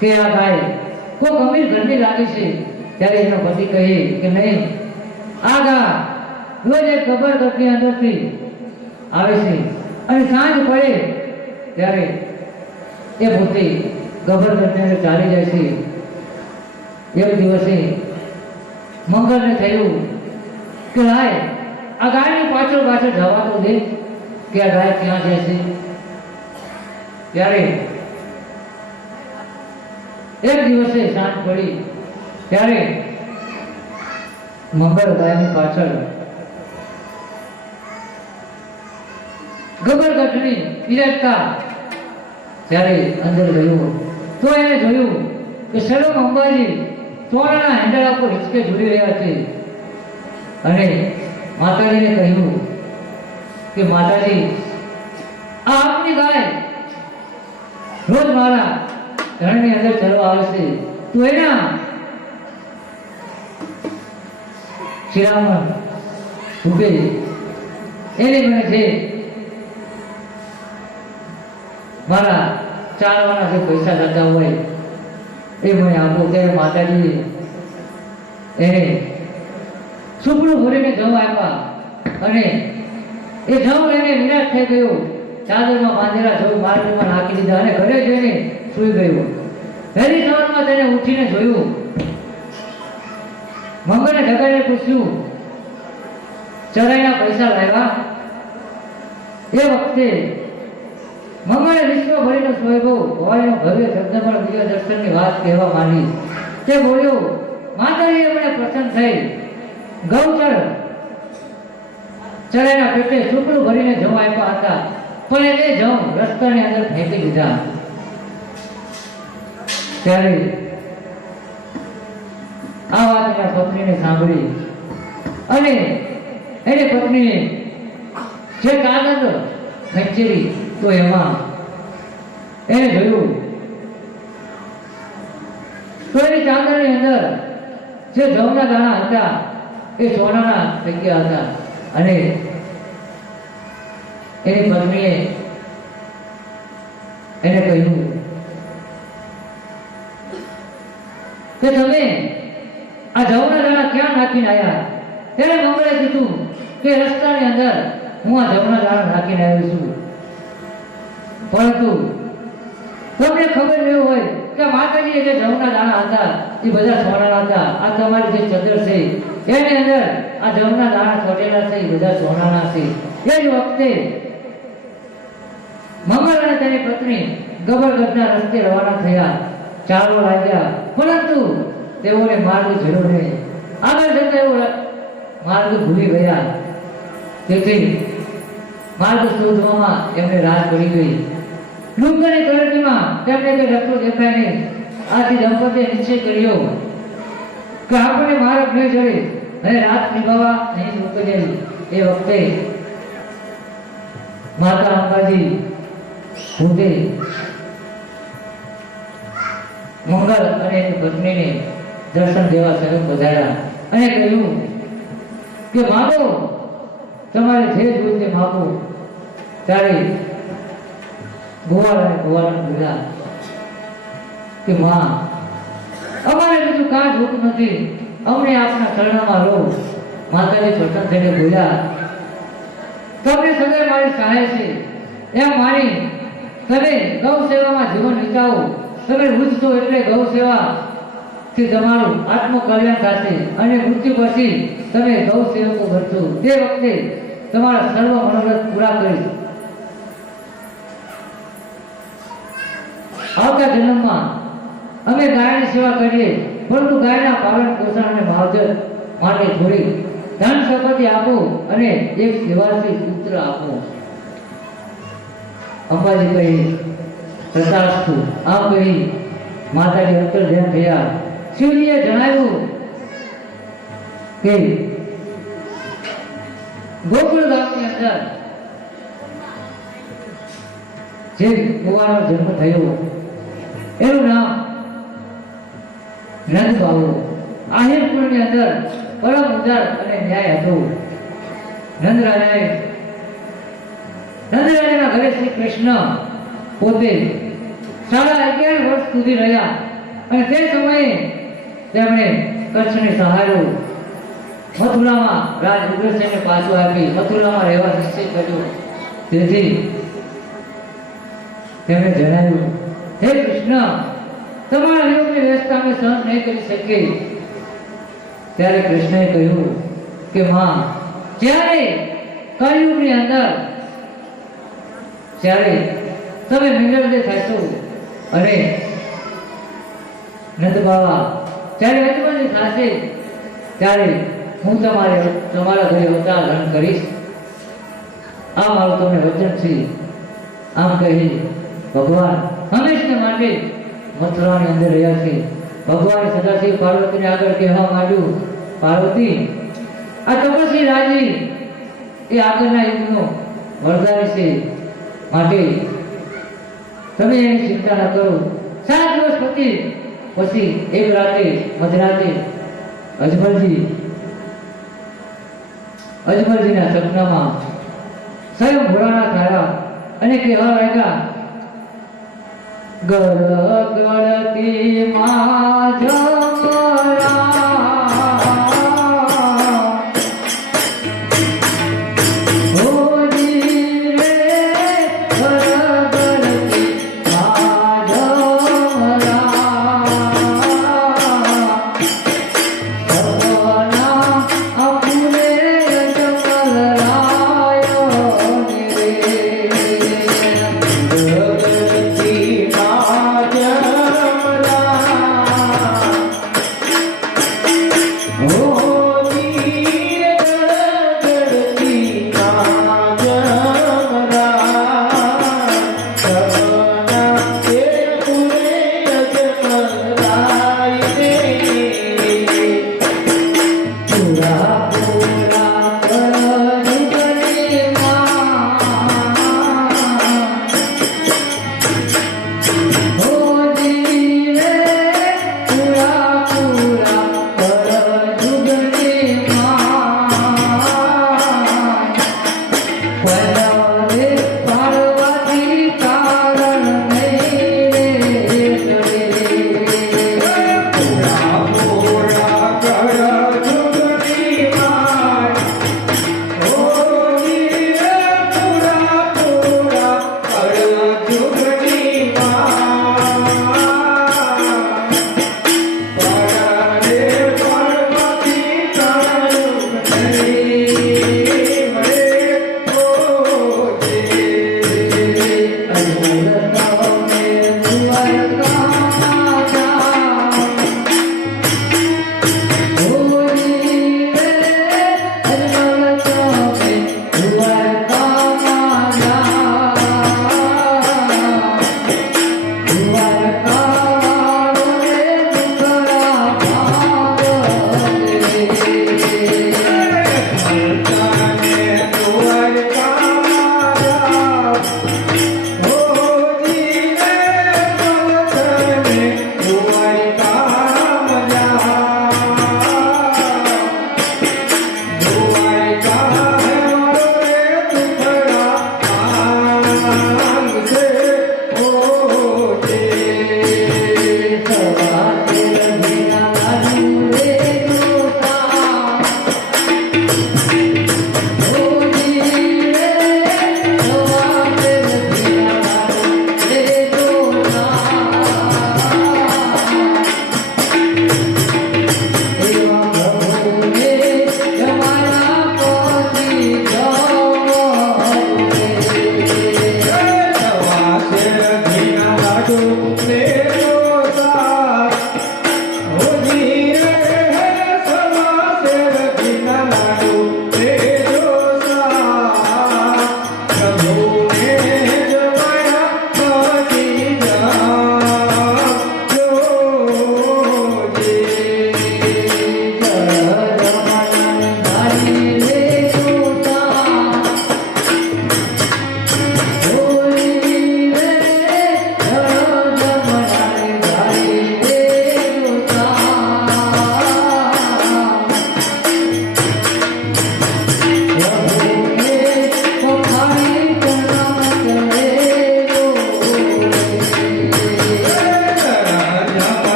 કે આ ગાય કોઈ અમીર ઘરની લાગે છે. ત્યારે એનો પતિ કહે કે નહીં, આ ગાય રોજ એક ગબરગઢની અંદરથી આવે છે અને સાંજ પડે ત્યારે એ પોતે ગબરગઢની અંદર ચાલી જાય છે. એક દિવસે મંગળને થયું કે લાય આ ગાયની પાછળ જવા તો દે કે આ ગાય ક્યાં જાય છે. ત્યારે એક દિવસે સાંજ પડી ત્યારે મંગળ ગાયની પાછળ ગબરગઢની બિરાજતા જ્યારે અંદર ગયો તો એને જોયું કે સર્વ અંબાજી સોનાના હેંડલા પર હિંચકે ઝૂલી રહ્યા છે. અને માતાજીને કહ્યું કે માતાજી, આ આપની ગાય રોજ મારા ઘરની અંદર ચરવા આવે છે, તો એના શિરામણ રૂપે એને મને છે મારા ચાલવાના જે પૈસા થતા હોય એ મને આપો. ત્યારે માતાજી એને સુપડું ભરીને જવ આપ્યા અને એ જવ લઈને વિરાટ થઈ ગયો. ચાદરમાં બાંધેલા જવ માર્ગમાં નાખી દીધા અને ઘરે જઈને સૂઈ ગયો. વહેલી સવારમાં તેને ઉઠીને જોયું. મંગળે ઢગાને પૂછ્યું, ચરાઈના પૈસા લાવ્યા? એ વખતે મંગળે વિશ્વ ભરીનો સ્વયંભૂ ભવાઈનો ભવ્ય જગદંબર દિવ્ય દર્શનની વાત કહેવા માંડી. તે બોલ્યો, માતાજીએ મને પ્રસન્ન થઈ ગૌચર ચરાઈના પેટે સુપડું ભરીને જવ આપ્યા હતા, પણ એને જવ રસ્તાની અંદર ફેંકી દીધા. ત્યારે આ વાત એના પત્નીને સાંભળી અને એની પત્નીએ જે કાગળ ખંચેરી તો એમાં એને જોયું તો એની ચાદરની અંદર જે જવના દાણા હતા એ સોનાના થઈ ગયા હતા. અને એની પત્નીએ એને કહ્યું કે તમે આ જવના દાણા ક્યાં નાખીને આવ્યા? ત્યારે મંગળે કીધું કે રસ્તાની અંદર હું આ જવના દાણા નાખીને આવ્યો છું. પરંતુ તમને ખબર ન હોય કે માતાજીએ જે જવના દાણા હતા એ બધા સોનાના હતા. આ તમારી જે ચદર છે એની અંદર આ જવના દાણા ચોટેલા છે એ બધા સોનાના છે. એ જ વખતે મંગળ અને તેની પત્ની ગબરગઢના રસ્તે રવાના થયા, ચાલવા લાગ્યા. પરંતુ તેઓને માર્ગ જોયો નહીં. આગળ જતા એવો માર્ગ ભૂલી ગયા. તેથી માર્ગ શોધવામાં એમને રાત પડી ગઈ. ડુંગરની તળેટીમાં તેમને કઈ રસ્તો દેખાય નહીં. આથી દંપતીએ નિશ્ચય કર્યો કે આપણે માર્ગ નહીં જડે અને રાત નિભાવવા નહીં મોકલીએ. એ વખતે માતા અંબાજી પોતે મંગલ અને એની પત્નીને દર્શન દેવા સ્વયં પધાર્યા અને કહ્યું કે માગો, તમારે જે જોયું તે માગો. ત્યારે ગોવાળ અને ગોવાળને બોલ્યા કે માં, અમારે બીજું કાંઈ જોતું નથી, અમને આપના શરણામાં લો. માતાજી પ્રસન્ન થઈને બોલ્યા, તમને સદાય મારી સહાય છે એમ માની તમે ગૌ સેવામાં જીવન વિતાવો. તમે વૃદ્ધ છો એટલે ગૌ સેવાથી તમારું આત્મકલ્યાણ થશે અને મૃત્યુ પછી તમે ગૌ સેવકો બનશો. તે વખતે તમારા સર્વ મનોરથ પૂરા કરીશ. આવતા જન્મમાં અમે ગાયની સેવા કરીએ, પરંતુ ગાયના પાલન પોષણ અને માવજત માટે થોડી ધન સંપત્તિ આપો અને એક સેવાથી પુત્ર આપો. અંબાજી કહી પ્રતાપસ્તુ આમ કહી માતાજી અંતર ધ્યાન થયા. શિવજીએ જણાવ્યું કે ગોકુળ ગામની અંદર જે ગોવાનો જન્મ થયો એનું નામ નંદબાબુ. આહિરપુરની અંદર પરમ ઉદાર અને ન્યાય હતો. નંદરાજાના ઘરે શ્રી કૃષ્ણ પોતે 11.5 વર્ષ સુધી રહ્યા અને તે સમયે તેમણે કચ્છને સહાર્યો. મથુરામાં રાજ ઉગ્રસેનને પાછું આપી મથુરામાં રહેવા નિશ્ચય કર્યો. તેથી તેમણે જણાવ્યું, હે કૃષ્ણ, તમારા વિયોગની વ્યવસ્થા અમે સહન નહીં કરી શકીએ. ત્યારે કૃષ્ણએ કહ્યું કે માં, જ્યારે કળિયુગની અંદર જ્યારે તમે મિલનદે થશો અને નંદ બાવા જ્યારે અજમલજી થશે ત્યારે હું તમારા ઘરે અવતાર ધારણ કરીશ. આ મારું તમને વચન છે. આમ કહી ભગવાન હંમેશને માટે મથુરાની અંદર રહ્યા છે. ભગવાને સદાશિવ પાર્વતીને આગળ કહેવા માંડ્યું, પાર્વતી, આ તપસ્વી રાજી એ આગળના યુગનો વરદાન છે, માટે તમે એની ચિંતા ન કરો. 7 દિવસ પછી એક રાતે મધરાતે અજમલજીના સપનામાં સ્વયં ભોળાનાથ આવ્યા અને કહેવા લાગ્યા, ગળગળતી માં જમરા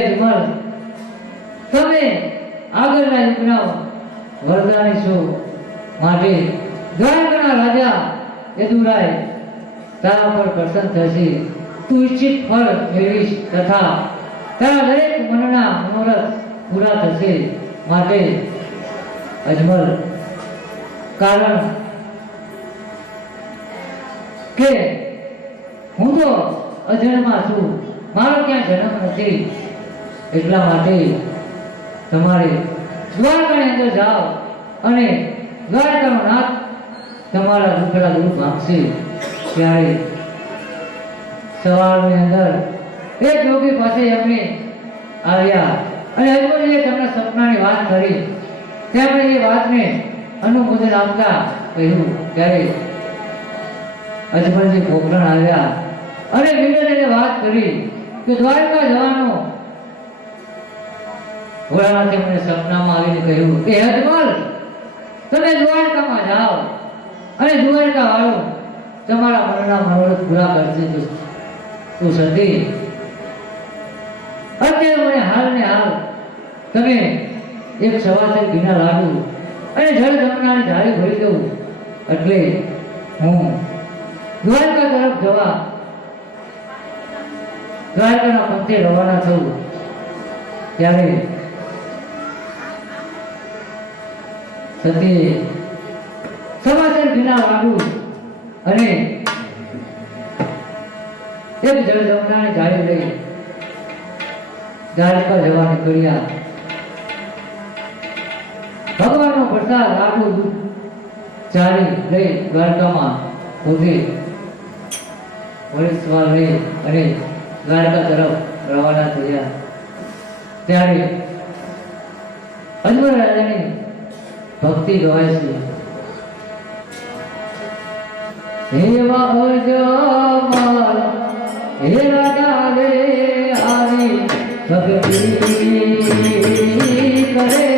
અજમલ તમે આગળના યુગના વરદાની છો માટે દ્વારકાના રાજા યદુરાય તારા પર પ્રસન્ન થશે તું ઈચ્છિત ફળ મેળવીશ તથા તારા દરેક મનના મનોરથ પૂરા થશે માટે અજમલ કારણ કે હું તો અજન્મા છું મારો ક્યાં જન્મ નથી એટલા માટે તમારે દ્વારકાની અંદર જાઓ અને દ્વારકાનો નાથ તમારા દુખડા દૂર ભાગશે ત્યારે સવારની અંદર એક યોગી પાસે એમને આવ્યા અને અજમલજીએ તેમના સપનાની વાત કરી તેમણે એ વાતને અનુમોદન આપતા કહ્યું ત્યારે અજમલજી પોખરણ આવ્યા અને વિનોદને વાત કરી કે દ્વારકા જવાનો ભોળાનાથે મને સપનામાં આવીને કહ્યું કે અજમલ તમે દ્વારકામાં જાઓ અને દ્વારકા વાળો તમારા મનના મનોરથ પૂરા કરશે તો સતી અત્યારે મને હાલ ને હાલ તમે એક સવાસર ઘીના લાડુ અને જળ જમનાની ધારી ભરી દઉં એટલે હું દ્વારકા તરફ જવા દ્વારકાના પંથે રવાના થયું ત્યારે સતીએ સવાસર ઘીના લાડુ અને એક જળ જમનાની ધારી લઈ દ્વારકા જવા નીકળ્યા ભગવાનનો પ્રસાદ લાડુ દૂધ ચારી લઈ દ્વારકામાં પોતે વરિષ્ઠ લઈ અને દ્વારકા તરફ રવાના થયા ત્યારે અજમલ રાજાની ભક્તિ ગવાય છે હે અજમલ હે રાજા રે હારી ભક્તિ કરે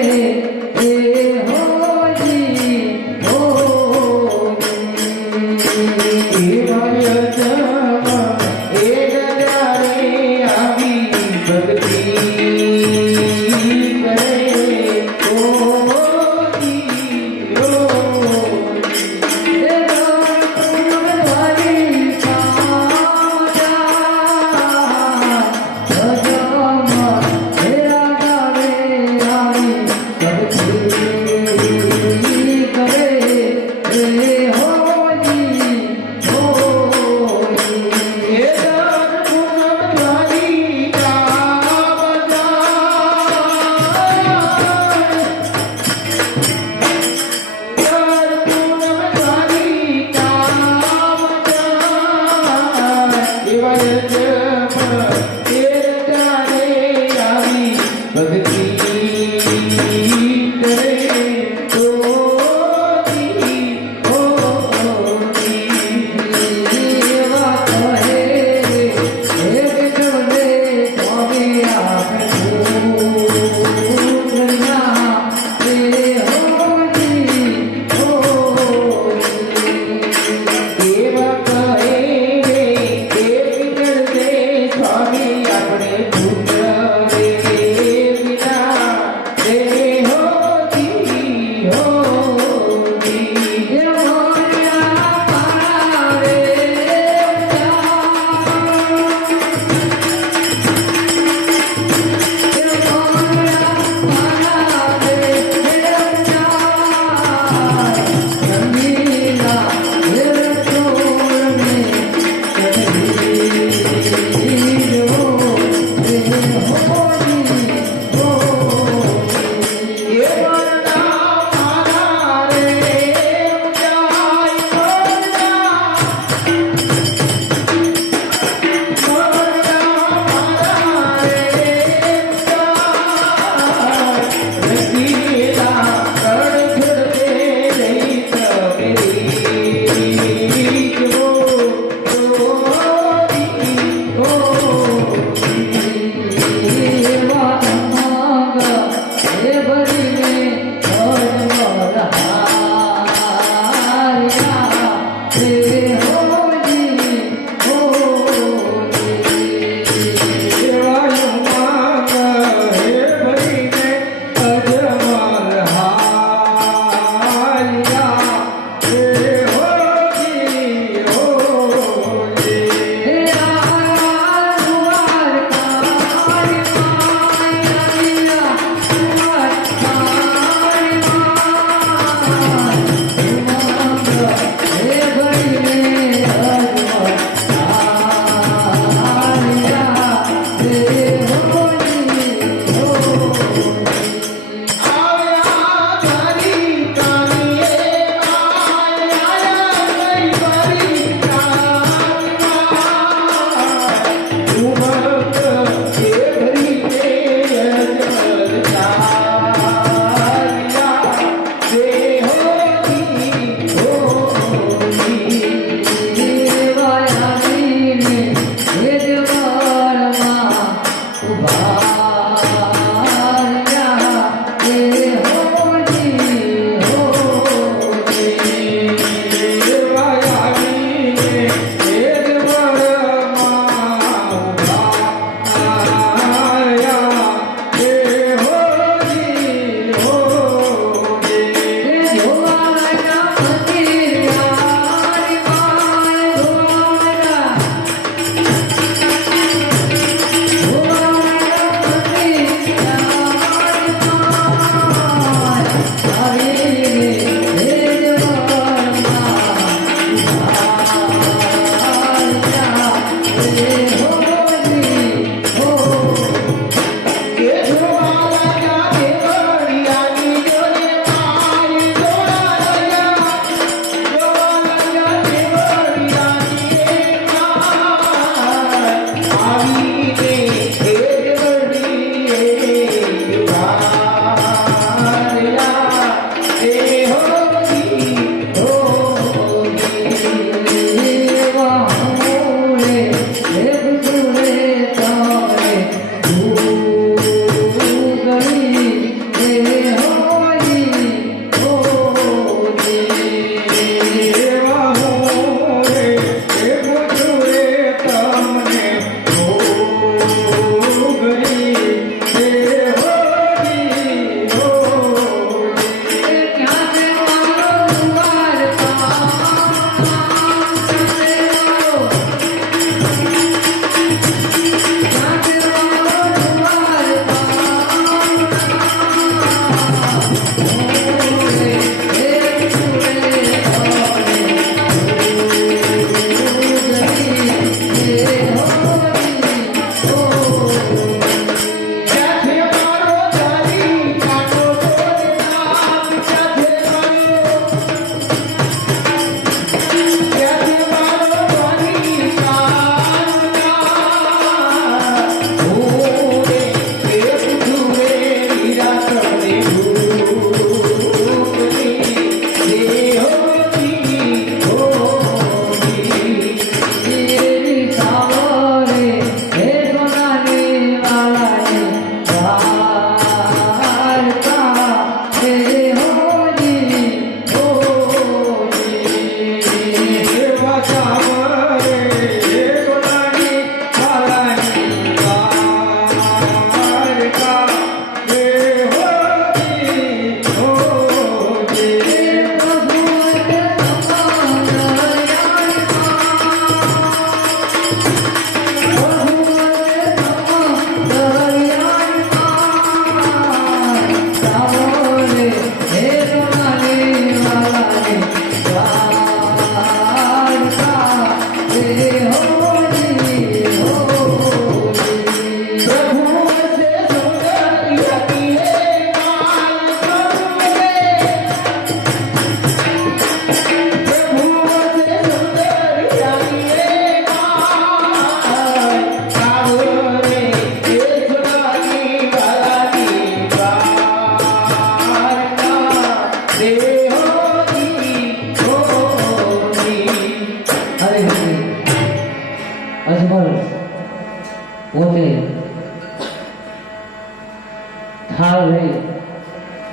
થાળ લઈ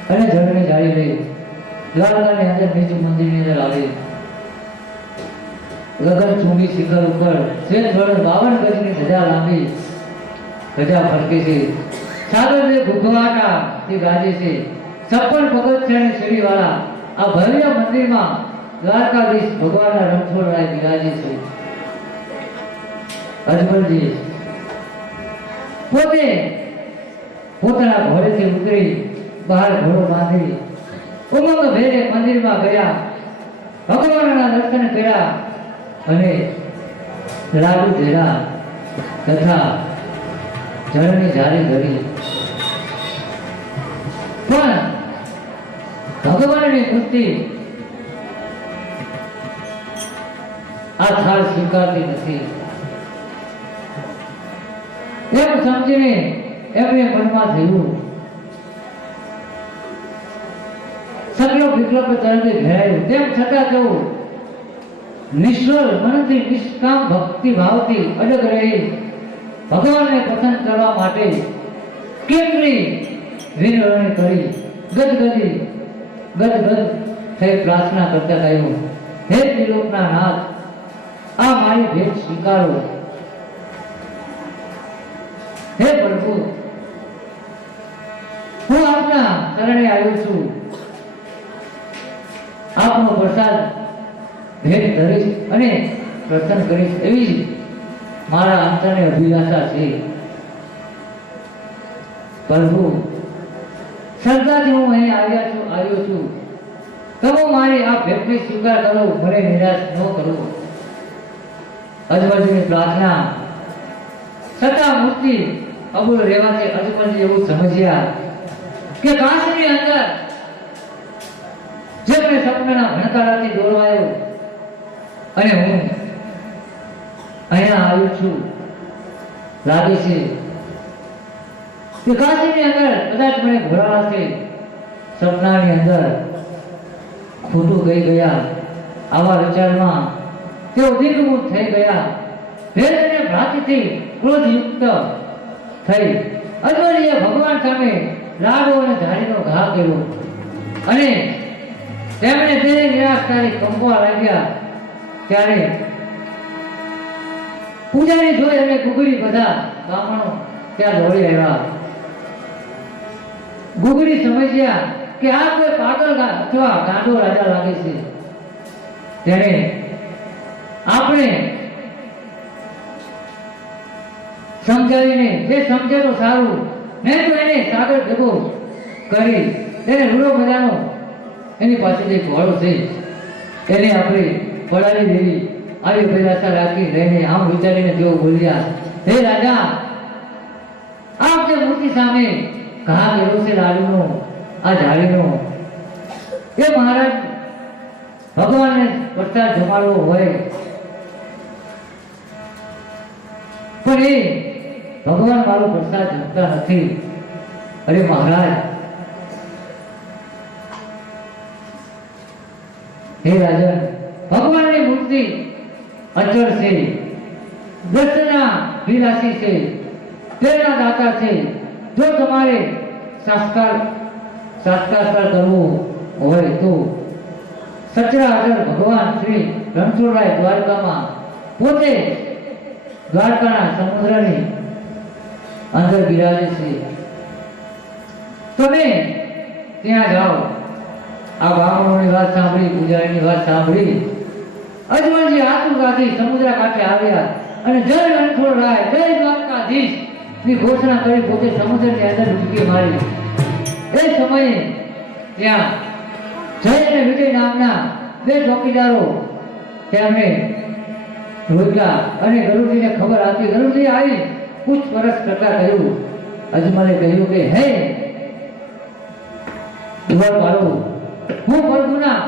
અને જળની જાળી લઈ દ્વારકાની અંદર નીચ મંદિરની અંદર આવી ગગન ચૂંબી શિખર ઉપર શ્વેત વરણ 52 ગજની ધજા લાંબી ધજા ફરકે છે સાગરને ઘૂઘવાટા તે ગાજે છે 56 પગથિયાની સીડીવાળા આ ભવ્ય મંદિરમાં દ્વારકાધીશ ભગવાનના રણછોડરાય બિરાજે છે અજમલજી પોતે પોતાના ઘોડેથી ઉતરી બહાર ઘોડો બાંધી ઉમંગ ભેરે મંદિરમાં ગયા ભગવાનના દર્શન કર્યા અને લાડુ ધેરા તથા જળની જારી ધરી પણ ભગવાનની મૂર્તિ આ થાળ સ્વીકારતી નથી એમ સમજીને એમને મનમાં થયું સગલો વિકલ્પ તરત ઘેરાયું તેમ છતાં તેઓ નિશ્ચલ મનથી નિષ્કામ ભક્તિ ભાવથી અડગ રહી ભગવાનને પસંદ કરવા માટે કેટલી વિનવણી કરી ગદગદ થઈ પ્રાર્થના કરતા કહ્યું હે ત્રિલોકના નાથ આ મારી ભેટ સ્વીકારો હે પ્રભુ હું આપના શરણે આવ્યો છું આપનો પ્રસાદ ભેટ ધરીશ અને પ્રસન્ન કરીશ એવી મારા અંતરની અભિલાષા છે પ્રભુ શ્રદ્ધાથી હું અહીં આવ્યો છું તમે મારી આ ભેટને સ્વીકાર કરો મને નિરાશ ન કરો અજમલજીની પ્રાર્થના છતાં મૂર્તિ અબોલ રહેવાથી અજમલજી એવું સમજ્યા કે કાશીની અંદર જેમને સપનાના ભણકારાથી દોરવાયો અને હું અહીંયા આવ્યો છું લાગે છે કે કાશીની અંદર કદાચ મને ઘોડાશે સપનાની અંદર ખોટું કહી ગયા આવા વિચારમાં તેઓ દિગ્મુખ થઈ ગયા ભેદ અને ભ્રાંતિથી ક્રોધયુક્ત થઈ અજમલજીએ ભગવાન સામે લાડો અને ઝાડીનો ઘા કર્યો અને તેમણે તે નિરાશતાથી કંપવા લાગ્યા ત્યારે પૂજારી જોઈ અને ગુગરી બધા બ્રાહ્મણો ત્યાં દોડી આવ્યા ગુગરી સમજ્યા કે આ કોઈ પાગલ અથવા ગાંડો રાજા લાગે છે ત્યારે આપણે સમજાવીને જે સમજે તો સારું નહીં તો એને સાગર ભેગો કરી તેને રૂડો મજાનો એની પાસે જે ઘોડો છે એને આપણે પડાવી દેવી આવી અભિલાષા રાખી રહીને આમ વિચારીને તેઓ બોલ્યા હે રાજા આપ જે મૂર્તિ સામે ઘા કર્યો છે લાડુનો આ જાળીનો એ મહારાજ ભગવાનને પ્રસાદ જમાડવો હોય પણ એ ભગવાન મારો પ્રસાદ જમતા નથી અરે મહારાજ હે રાજન ભગવાનની મૂર્તિ અચળ છે દર્શના વિલાસી છે પ્રેરણા દાતા છે જો તમારે સાક્ષાત્કાર કરવો હોય તો સચરાચર ભગવાન શ્રી રણછોડરાય દ્વારકામાં પોતે દ્વારકાના સમુદ્રની અંદર બિરાજે છે તમે ત્યાં જાઓ આ બ્રાહ્મણોની વાત સાંભળી પૂજારીની વાત સાંભળી અજમલજી આતુરતાથી સમુદ્ર કાંઠે આવ્યા અને જય રણછોડરાય જય દ્વારકાધીશ ની ઘોષણા કરી પોતે સમુદ્રની અંદર ડૂબકી મારી એ સમયે ત્યાં જય અને વિજય નામના બે ચોકીદારો તેમણે રોક્યા અને ગરુડજીને ખબર આપી ગરુડજી આવી પૂછપરછ કરતા કહ્યું અજમલે કહ્યું કે હે દ્વાર પાડો હું પ્રભુના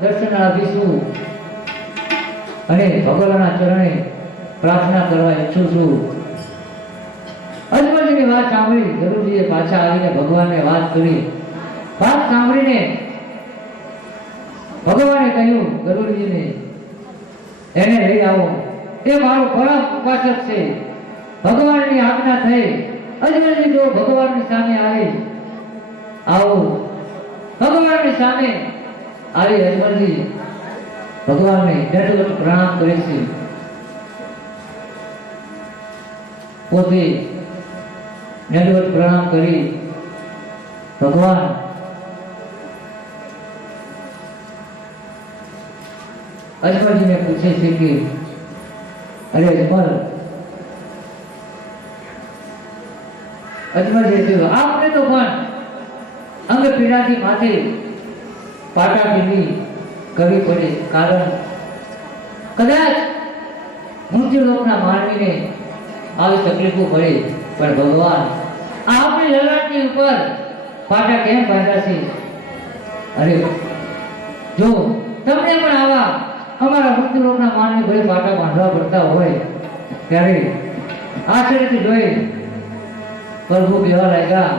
દર્શનાર્થી છું અને ભગવાનના ચરણે પ્રાર્થના કરવા ઈચ્છું છું અજમલજીની વાત સાંભળી ગરુડજીએ પાછા આવીને ભગવાનને વાત કરી વાત સાંભળીને ભગવાને કહ્યું ગરુડજીને એને લઈ આવો તે મારો પરમ ઉપાસક છે ભગવાનની આજ્ઞા થઈ અજમલજી જો ભગવાનની સામે આવે આવો ભગવાનની સામે આવી અજમલજી ભગવાનને દંડવત પ્રણામ કરે છે. પોતે દંડવત પ્રણામ કરી ભગવાન અજમલજીને પૂછે છે કે અરે અજમલજી કહ્યું આપને તો પણ અંગ પીડાથી માથે પાટાપીંડી કરવી પડે, કારણ કદાચ મૃત્યુલોકના માનવીને આવી તકલીફો પડે, પણ ભગવાન આપણી લલાટની ઉપર પાટા કેમ બાંધ્યા છે? અરે જો તમને પણ આવા અમારા મૃત્યુલોકના માનવી ભલે પાટા બાંધવા પડતા હોય ત્યારે આશ્ચર્યથી જોઈ પ્રભુ કહેવા લાગ્યા,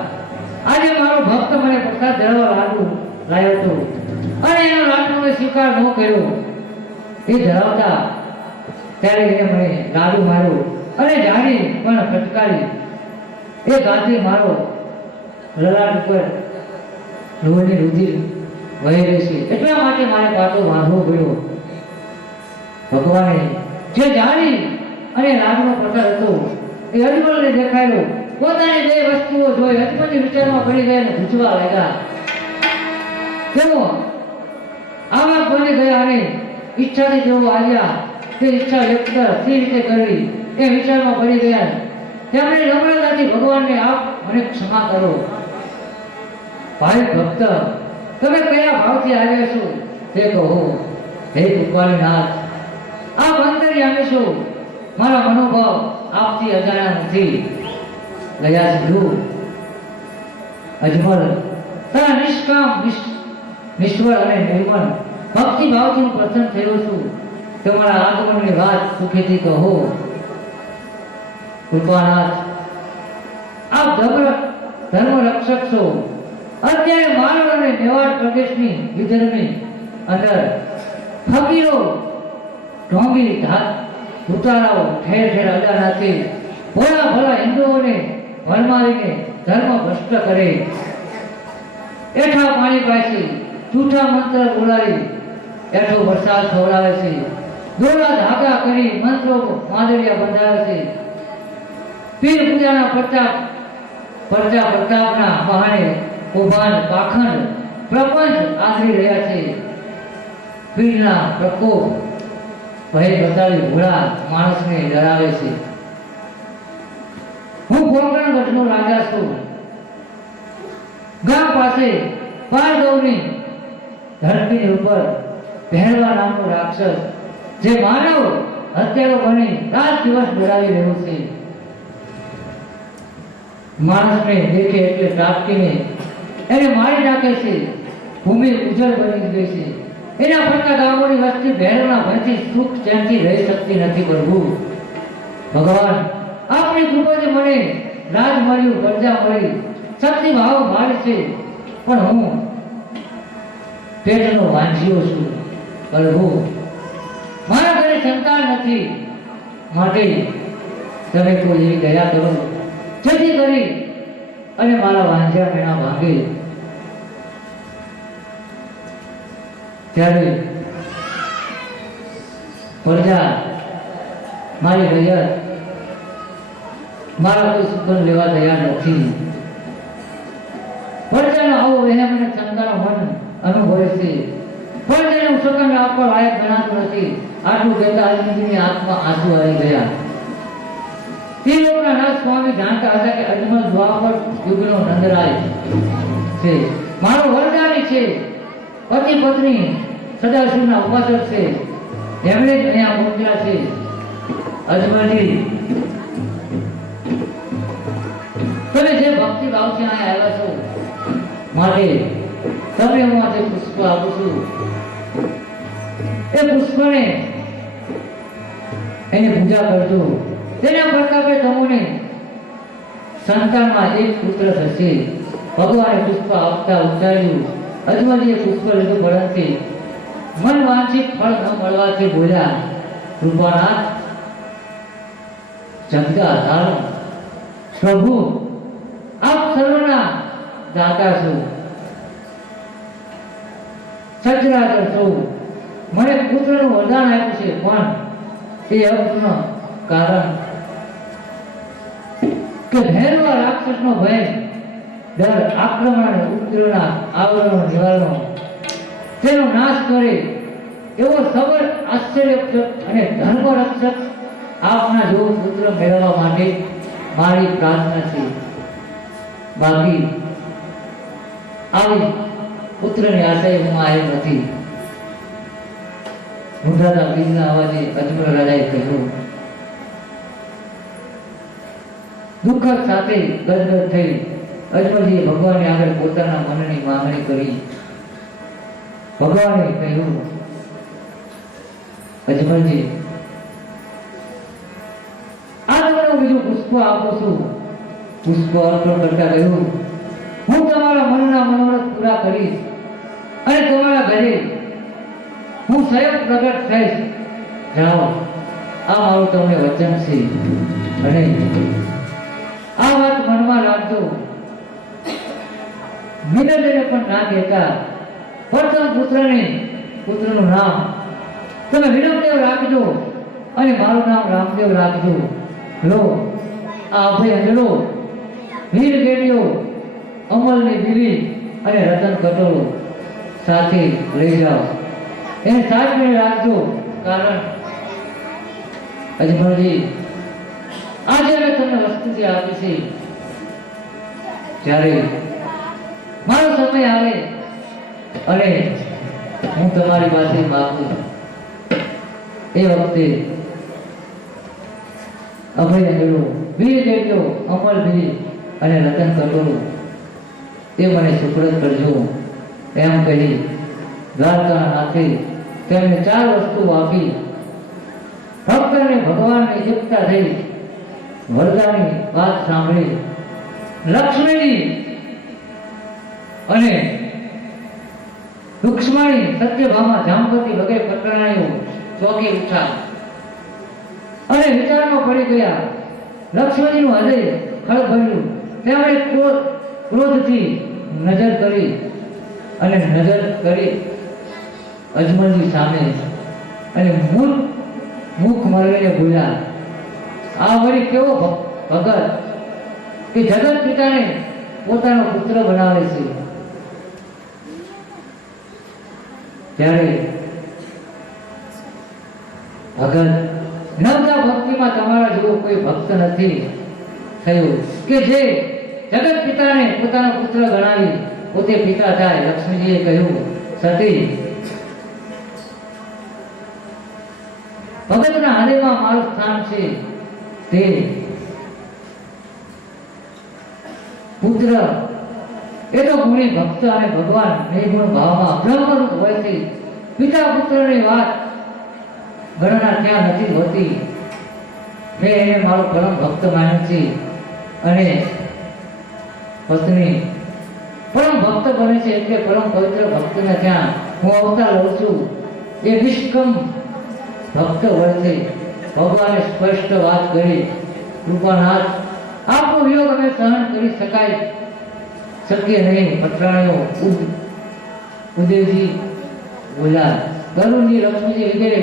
આજે મારો ભક્ત મને પ્રસાદ ધરવા લાવ્યો હતો અને એનો લાડુનો સ્વીકાર ન કર્યો. એ ધરાવતા ત્યારે એને મને લાડુ માર્યો અને જાણી પણ ફટકારી. એ ગાંધી મારો લલાટ ઉપર લોહીની રુધિર વહી રહેશે, એટલા માટે મારે પાટો બાંધવો પડ્યો. ભગવાને જે જાણી અને લાડુનો પ્રસાદ હતો એ અજમલને દેખાયો. પોતાની બે વસ્તુઓ જોઈ અજમલજી વિચારમાં પડી ગયા અને પૂછવા લાગ્યા, તેઓ આવા બની ગયા અને ઈચ્છાથી જેઓ આવ્યા તે ઈચ્છા વ્યક્ત સી રીતે કરવી એ વિચારમાં પડી ગયા. તેમણે નમ્રતાથી ભગવાનને આપ મને ક્ષમા કરો. ભાઈ ભક્ત, તમે કયા ભાવથી આવ્યા છો તે કહો. હે કૃપાળીનાથ, આપ અંતર્યામી છો, મારા મનોભાવ આપથી અજાણ્યા નથી. ગયા સિંધુ અજમલ, તારા નિષ્કામ નિષ્ફળ અને નિર્મળ ભક્તિ ભાવથી હું પ્રસન્ન થયો છું. તમારા આગમનની વાત સુખેથી કહો. કૃપાનાથ, આપ ધર્મ રક્ષક છો. અત્યારે મારવાડ અને મેવાડ પ્રદેશની વિદર્ભની અંદર ફકીરો ઢોંગી ધુતારાઓ ઠેર ઠેર અડાડાથી ભોળા ભોળા હિન્દુઓને ભરમાવીને ધર્મ ભ્રષ્ટ કરે. એઠા પાણી પાય, જૂઠા મંત્ર બોલાવી એઠો વરસાદ ખવડાવે છે. દોરા ધાગા કરી મંત્રો માદરિયા બંધાવે છે. પીર પૂજાના પ્રજા પ્રતાપના બહાને કૌભાંડ પાખંડ પ્રપંચ આદરી રહ્યા છે. પીરના પ્રકોપ ભય બતાવી ભોળા માણસને ડરાવે છે. હું પોકરણ ગઢનો રાજા છું. ગામ પાસે પારગૌની ધરતીની ઉપર ભેરવા નામનો રાક્ષસ જે માનવ હત્યારો બની રાત દિવસ ડરાવી રહ્યો છે. માણસને દેખે એટલે ત્રાટકીને એને મારી નાખે છે. ભૂમિ ઉજળ બની ગઈ છે. એના ફરતા ગામોની વસ્તી ભેરવના ભયથી સુખ ચેનથી રહી શકતી નથી. પ્રભુ ભગવાન, આપની કૃપાથી મને રાજ મળ્યું, પ્રજા મળી, શક્તિ ભાવ મારી છે, પણ હું પેટનો વાંઝ્યો છું. પ્રભુ, મારા ઘરે સંતાન નથી, માટે તમે કોઈ એવી દયા કરો જેથી કરી અને મારા વાંઝ્યા મેણા ભાગે. ત્યારે પ્રજા મારી રૈયત મારા કોઈ સુકન લેવા તૈયાર નથી. પ્રજાનો આવો વહેમ અને શંકાનો મન અનુભવે છે. પ્રજાને હું સુકન આપવા લાયક ગણાતું નથી. આટલું કહેતા અજમલજીની આંખમાં આંસુ આવી ગયા. તે લોકોના નાથ સ્વામી જાણતા હતા કે અજમલ દ્વાપર યુગનો નંદરાય છે, મારો વરદાની છે, પતિ પત્ની સદાશિવના ઉપાસક છે. એમણે જ અહીંયા મોકલ્યા છે. અજમલજી, તમે જે ભક્તિ ભાવથી અહીંયા આવ્યા છો માટે તમને હું આજે પુષ્પ આપું છું. એ પુષ્પને એની પૂજા કરજો. તેના પ્રતાપે તમને સંતાનમાં એક પુત્ર થશે. ભગવાને પુષ્પ આપતા ઉચ્ચાર્યું. અજમલજીએ પુષ્પ લીધું, પરંતુ મન વાંછિત ફળ ન મળવાથી બોલ્યા, કૃપાનાથ, જગદા ધારો પ્રભુ, આપ સર્વના દાતા છો. સચરાચર સૌ મને પુત્રનું વરદાન આપ્યું છે, પણ એ અપનું કારણ કે ભેરવા રાક્ષસનો ભય, ડર, આક્રમણ અને ઉપદ્રવના આવરણો નિવારણો, તેનો નાશ કરે એવો સબર, આશ્ચર્યપ્રદ અને ધર્મરક્ષક આપના જેવો પુત્ર મેળવવા માટે મારી પ્રાર્થના છે. બાકી આવી પુત્રની આશાએ હું આવ્યો નથી. મૂંઢાતા બીજના અવાજે અજમલ રાજાએ કહ્યું. દુઃખદ સાથે ગદગદ થઈ અજમલજીએ ભગવાનની આગળ પોતાના મનની માંગણી કરી. ભગવાને કહ્યું, અજમલજી, આ તમને હું બીજું પુષ્પ આપું છું. પુષ્પ અર્પણ કરતા કહ્યું, હું તમારા મનના મનોરથ પૂરા કરીશ અને તમારા ઘરે હું સ્વયં પ્રગટ થઈશ. જાઓ, આ મારું તમને વચન છે અને આ વાત મનમાં રાખજો. મિનતને પણ ના કહેતા. પ્રથમ પુત્રનું નામ તમે વિરમદેવ રાખજો અને મારું નામ રામદેવ રાખજો. લો, આ અભય અંજલો, વીર ગેડીઓ, અમલની બીવી અને રતન કટોરો સાથે લઈ જાઓ. એને સાચવીને રાખજો. કારણ અજમલજી, આજે મેં તમને વસ્તુ જે આપી છે, જ્યારે મારો સમય આવે અને હું તમારી પાસે માંગુ એ વખતે અભય અંજલો, વીર ગેડીઓ, અમલ બીવી અને રતન કટોરો એ મને સુપ્રત કરજો. એમ કહી દ્વારકાના નાથે તેમને 4 વસ્તુઓ આપી. ભક્તને ભગવાનની એકતા થઈ વરદાની વાત સાંભળી લક્ષ્મીની અને રૂક્ષ્મણી, સત્યભામા, જાંબવતી વગેરે પટરાણીઓ ચોકી ઉઠા અને વિચારમાં પડી ગયા. લક્ષ્મણીનું હૃદય ખળભર્યું. તેમણે ક્રોધથી નજર કરી અજમલજી સામે અને મુખ મરવીને બોલ્યા, આ વળી કેવો ભગત કે જગત પિતાને પોતાનો પુત્ર બનાવે છે. ત્યારે ભગત, નવતા ભક્તિમાં તમારા જેવો કોઈ ભક્ત નથી થયો કે જે જગત પિતાને પોતાનો પુત્ર ગણાવી પોતે પિતા થાય. લક્ષ્મીજીએ કહ્યું, સતી, ભગતના હૃદયમાં મારું સ્થાન છે. તે પુત્ર એ તો ગુણી ભક્ત અને ભગવાન નિર્ગુણ ભાવમાં બ્રહ્મરૂપ હોય છે. પિતા પુત્રની વાત ગણના ત્યાં નથી હોતી. મેં એને મારો પરમ ભક્ત માન્યો છે અને પત્ની પરમ ભક્ત બને છે એટલે પરમ પવિત્ર ભક્તને ત્યાં હું અવતાર લઉં છું. એ નિષ્કમ ભક્ત હોય છે. ભગવાને સ્પષ્ટ વાત કરી, કૃપાનાથ, આપનો વિયોગ અમે સહન કરી શકીએ નહીં. પટરાણીઓ ઉદયજી બોલ્યા. ગરુડજી, લક્ષ્મીજી વગેરે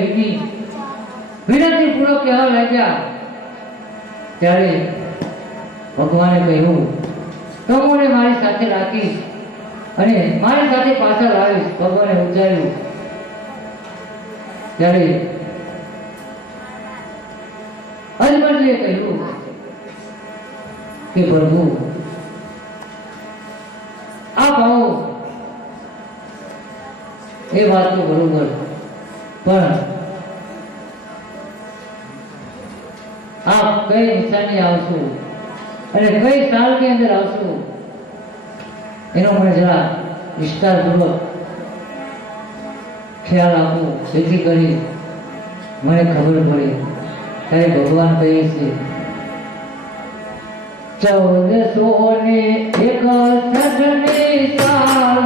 વિનંતી પૂર્વક કહેવા લાગ્યા. ત્યારે ભગવાને કહ્યું, તમોને મારી સાથે રાખીશ અને મારી સાથે પાછા લાવીશ. ભગવાને ઉજાર્યું. ત્યારે અજમલજીએ કહ્યું કે પ્રભુ, આપ આવો. એ વાત તો બરોબર, પણ આપ કઈ નિશાની આવશો અને કઈ સાલની અંદર આવશો એનો મને જરા વિસ્તારપૂર્વક ખ્યાલ આપો, જેથી કરી મને ખબર પડે. ત્યારે ભગવાન કહે છે, 1461 સાલ ભગવાન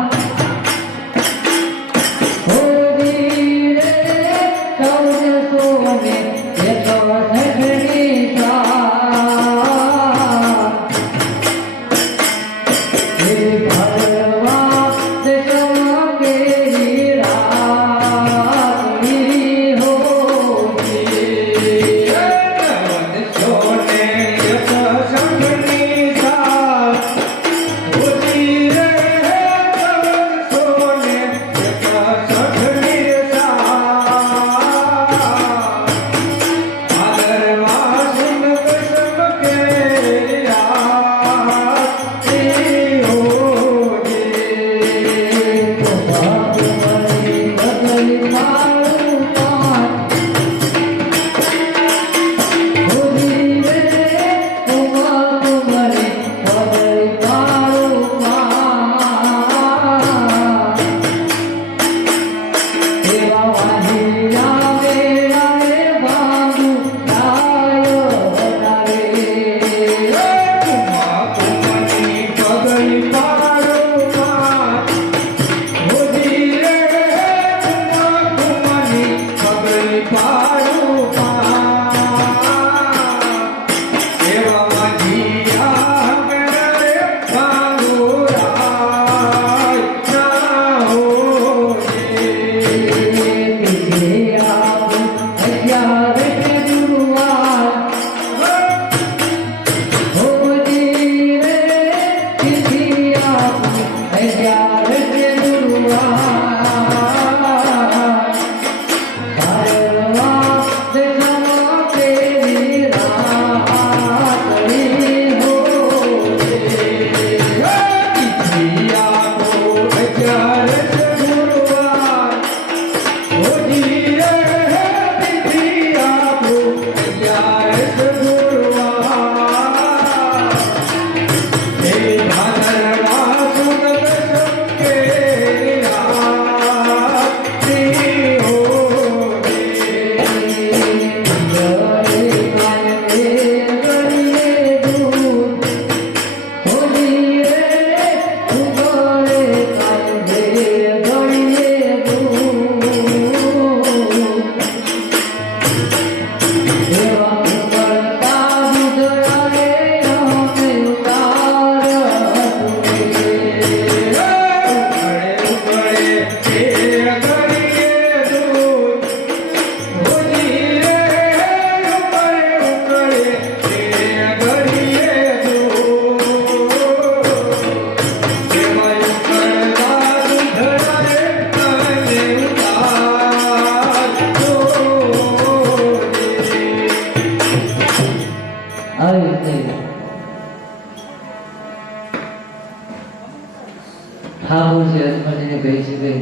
ठाकुर से अजमल जी ने कही सी गई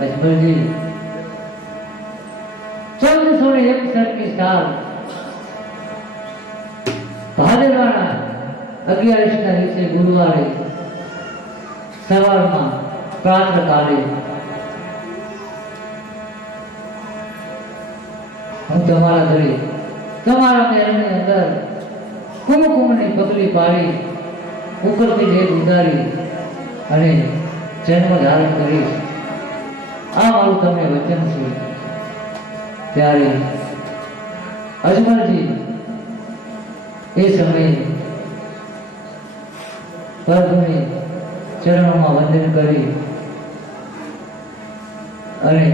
अजमल जी चंद सोने एक सर की साल भादरवाना 11 દિવસે ગુરુવારે સવારમાં પ્રાતઃકાલે હું તમારા ઘરે તમારા મહેલની અંદર કુમકુમની પગલી પાડી ઉપરથી લેપ ઉતારી અને જન્મ ધારણ કરીશ આ મારું તમને વચન છે ત્યારે અજમલજી એ સમયે પ્રભુને ચરણોમાં વંદન કરી અને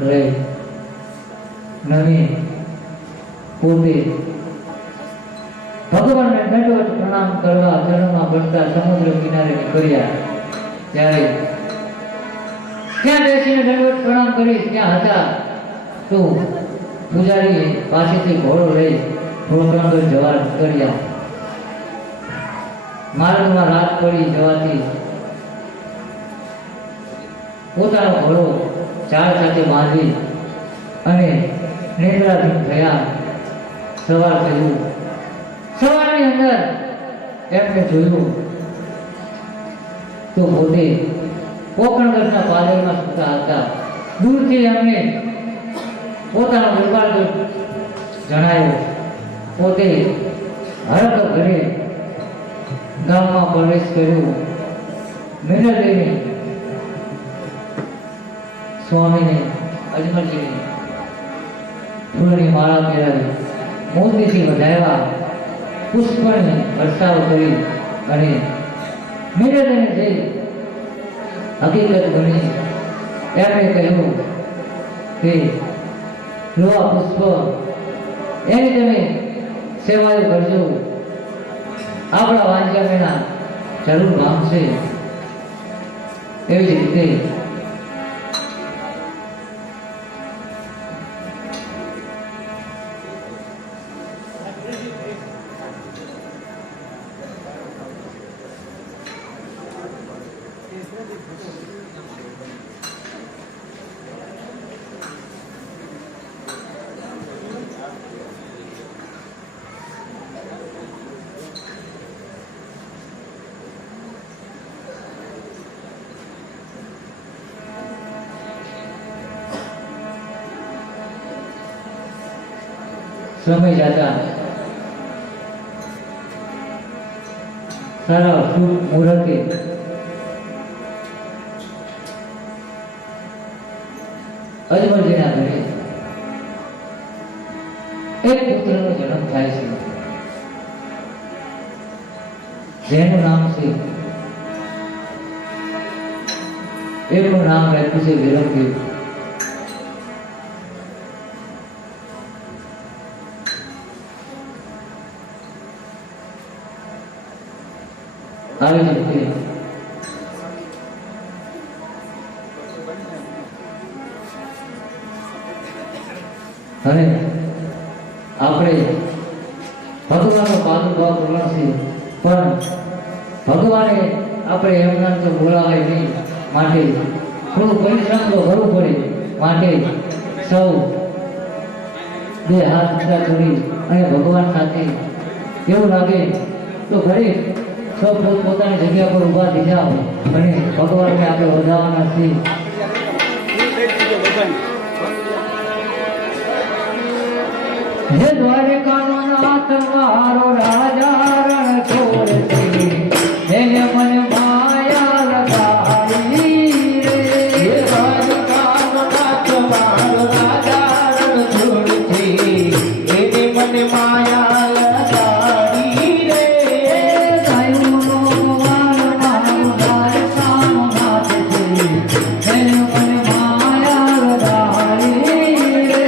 રહી નવી પોતે ભગવાનને દંડવત પ્રણામ કરવા ચરણમાં પડતા સમુદ્ર કિનારે નીકળ્યા ત્યારે ત્યાં બેસીને દંડવત પ્રણામ કરી ત્યાં હતા તો પૂજારીએ પાસેથી ઘોડો લઈ થોડો જવા નીકળ્યા માર્ગમાં રાત પડી જવાથી પોતાનો ઘોડો ઝાડ સાથે બાંધી અને નિદ્રાધીન થયા સવાર થયું સવારની અંદર એમને જોયું તો પોતે પોકણગઢના પાદરમાં સૂતા હતા દૂરથી એમને પોતાનો વેપાર જણાયો પોતે હરક ઘરે ગામમાં પ્રવેશ કર્યો મિનર લઈને સ્વામીને અજમલજીને ફૂલની માળા પહેરાવી મોતીથી વધાવ્યા પુષ્પને વર્ષાવ કરી અને મિનરને જઈ હકીકત બની એમણે કહ્યું કે લો આ પુષ્પ એની તમે સેવાઓ કરજો આપણા વાંચ્યા વિના જરૂર પામશે એવી જ રીતે સમય જતા સારા શુભ મુહૂર્તે અજમલજીના ઘરે એક પુત્રનો જન્મ થાય છે જેનું નામ છે એકનું નામ રાખ્યું છે વિરમદેવ આવી રીતે હવે આપણે ભગવાનનો પ્રાદુર્ભાવ કરવાનો છે, પણ ભગવાને આપણે એમના તો બોલાવાય નહીં, માટે થોડું પરિશ્રમ તો કરવું પડે. માટે સૌ બે હાથ ઊંચા કરી અને ભગવાન સાથે એવું લાગે તો ઘરે સૌ પોતાની જગ્યા પર ઊભા થઈ જાઓ અને ભગવાનને આપણે વધારવાના છીએ. હે દ્વારિકાનો નાથ મારો રાજા રણ છોડ છે, એને મને માયા લગાવી રે. હે દ્વારિકાનો નાથ મારો રાજા રણ છોડ છે, એને મને માયા લગાવી રે. ગાયોનો વાલ મારો દ્વારિકાનો નાથ છે, એને મને માયા લગાવી રે.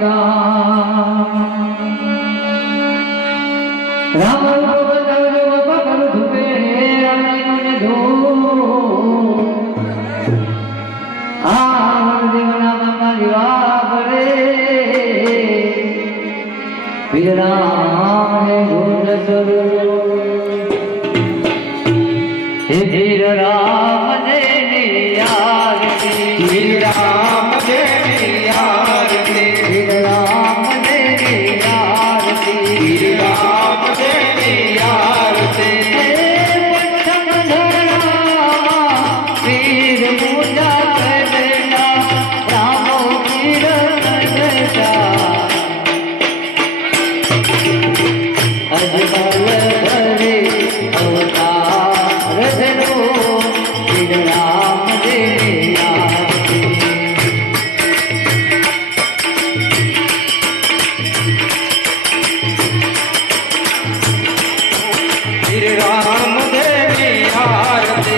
રામ રૂપ બતાવજો બાપા કરું ધૂપે રામાયણને ધૂપ આ દેવના બાપા દીવા પડે વિરામ ને ધૂળ હે ધીર રામ ને આરતી ધીર રામ ને આરતી ધીર રામ ને આરતી ધીર રામ ને આરતી પંચમ ધરામાં વીર પૂજા કરેલા રામો વીર કરેલા અજમલ ભરે અવતાર ધરો ધીર રામ ને આરતી श्री राम देवी आरती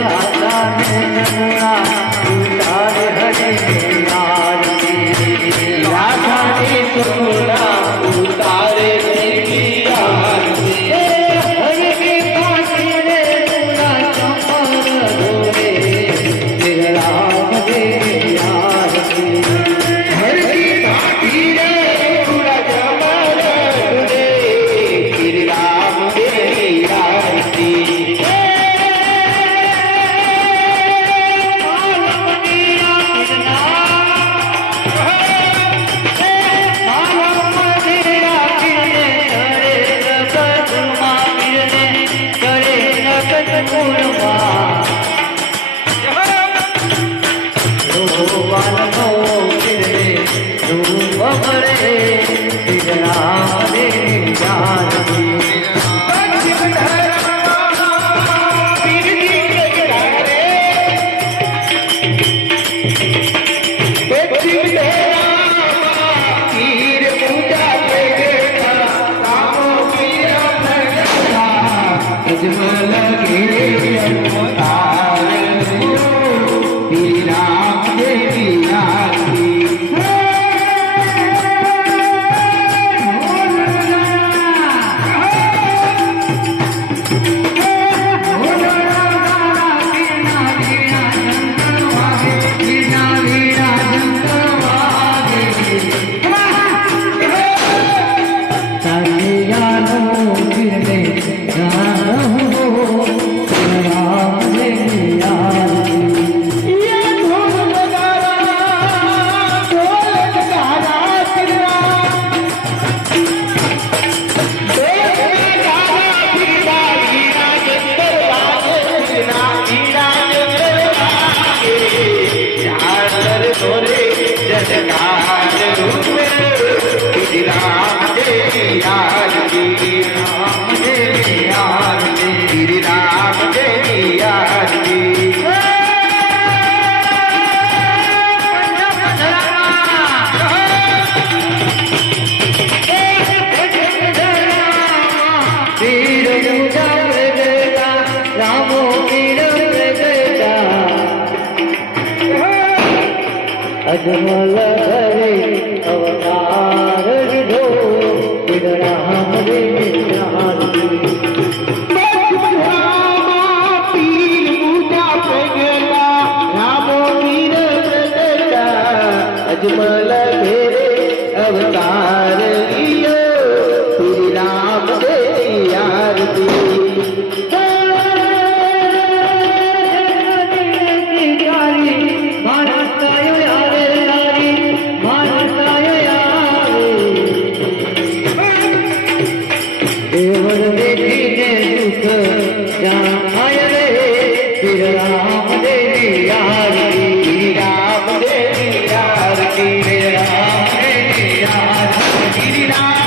राधा ने जमुना उतार हरे आरती राधा की चूड़ा उतारे देवी आरती हरि की पाटी रे पूरा चंपर धोरे श्री राम देवी आरती हर की पाटी रे पूरा जमर रे श्री राम देवी आरती અજમલ ભરે અવતાર લીધો શ્રી રામ દેવી આરતી अजमल घेरे अवतार लियो श्री राम देवी आरती राम देवी आरती राम देवी आरती राम देवी आरती श्री राम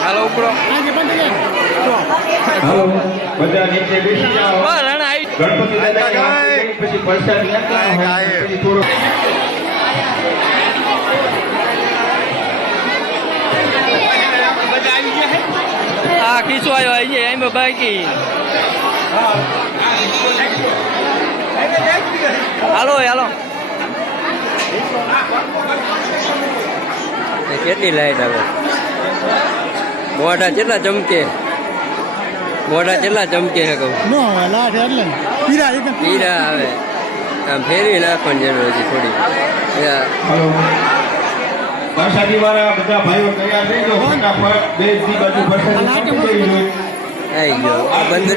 હાલો ઉપડો હાલો બધા નીચે બેસી જાઓ રણા આવી ગણપતિ દાદા પછી પ્રસાદ પછી થોડો આ ખીચો આવ્યો આવી જાય એમ બાકી હાલો હાલો કેટલી લાઈટ આવે મોઢા કેટલા ચમકે મોઢા કેટલા ચમકે છે કહું પીરા આવે આમ ફેરવી નાખવાની જરૂર હતી થોડી હાલો પ્રસાદી વાળા બધા ભાઈઓ તૈયાર થઈ જાઓ ફટાફટ બે દી બાજુ પ્રસાદી આવી ગયો બંધ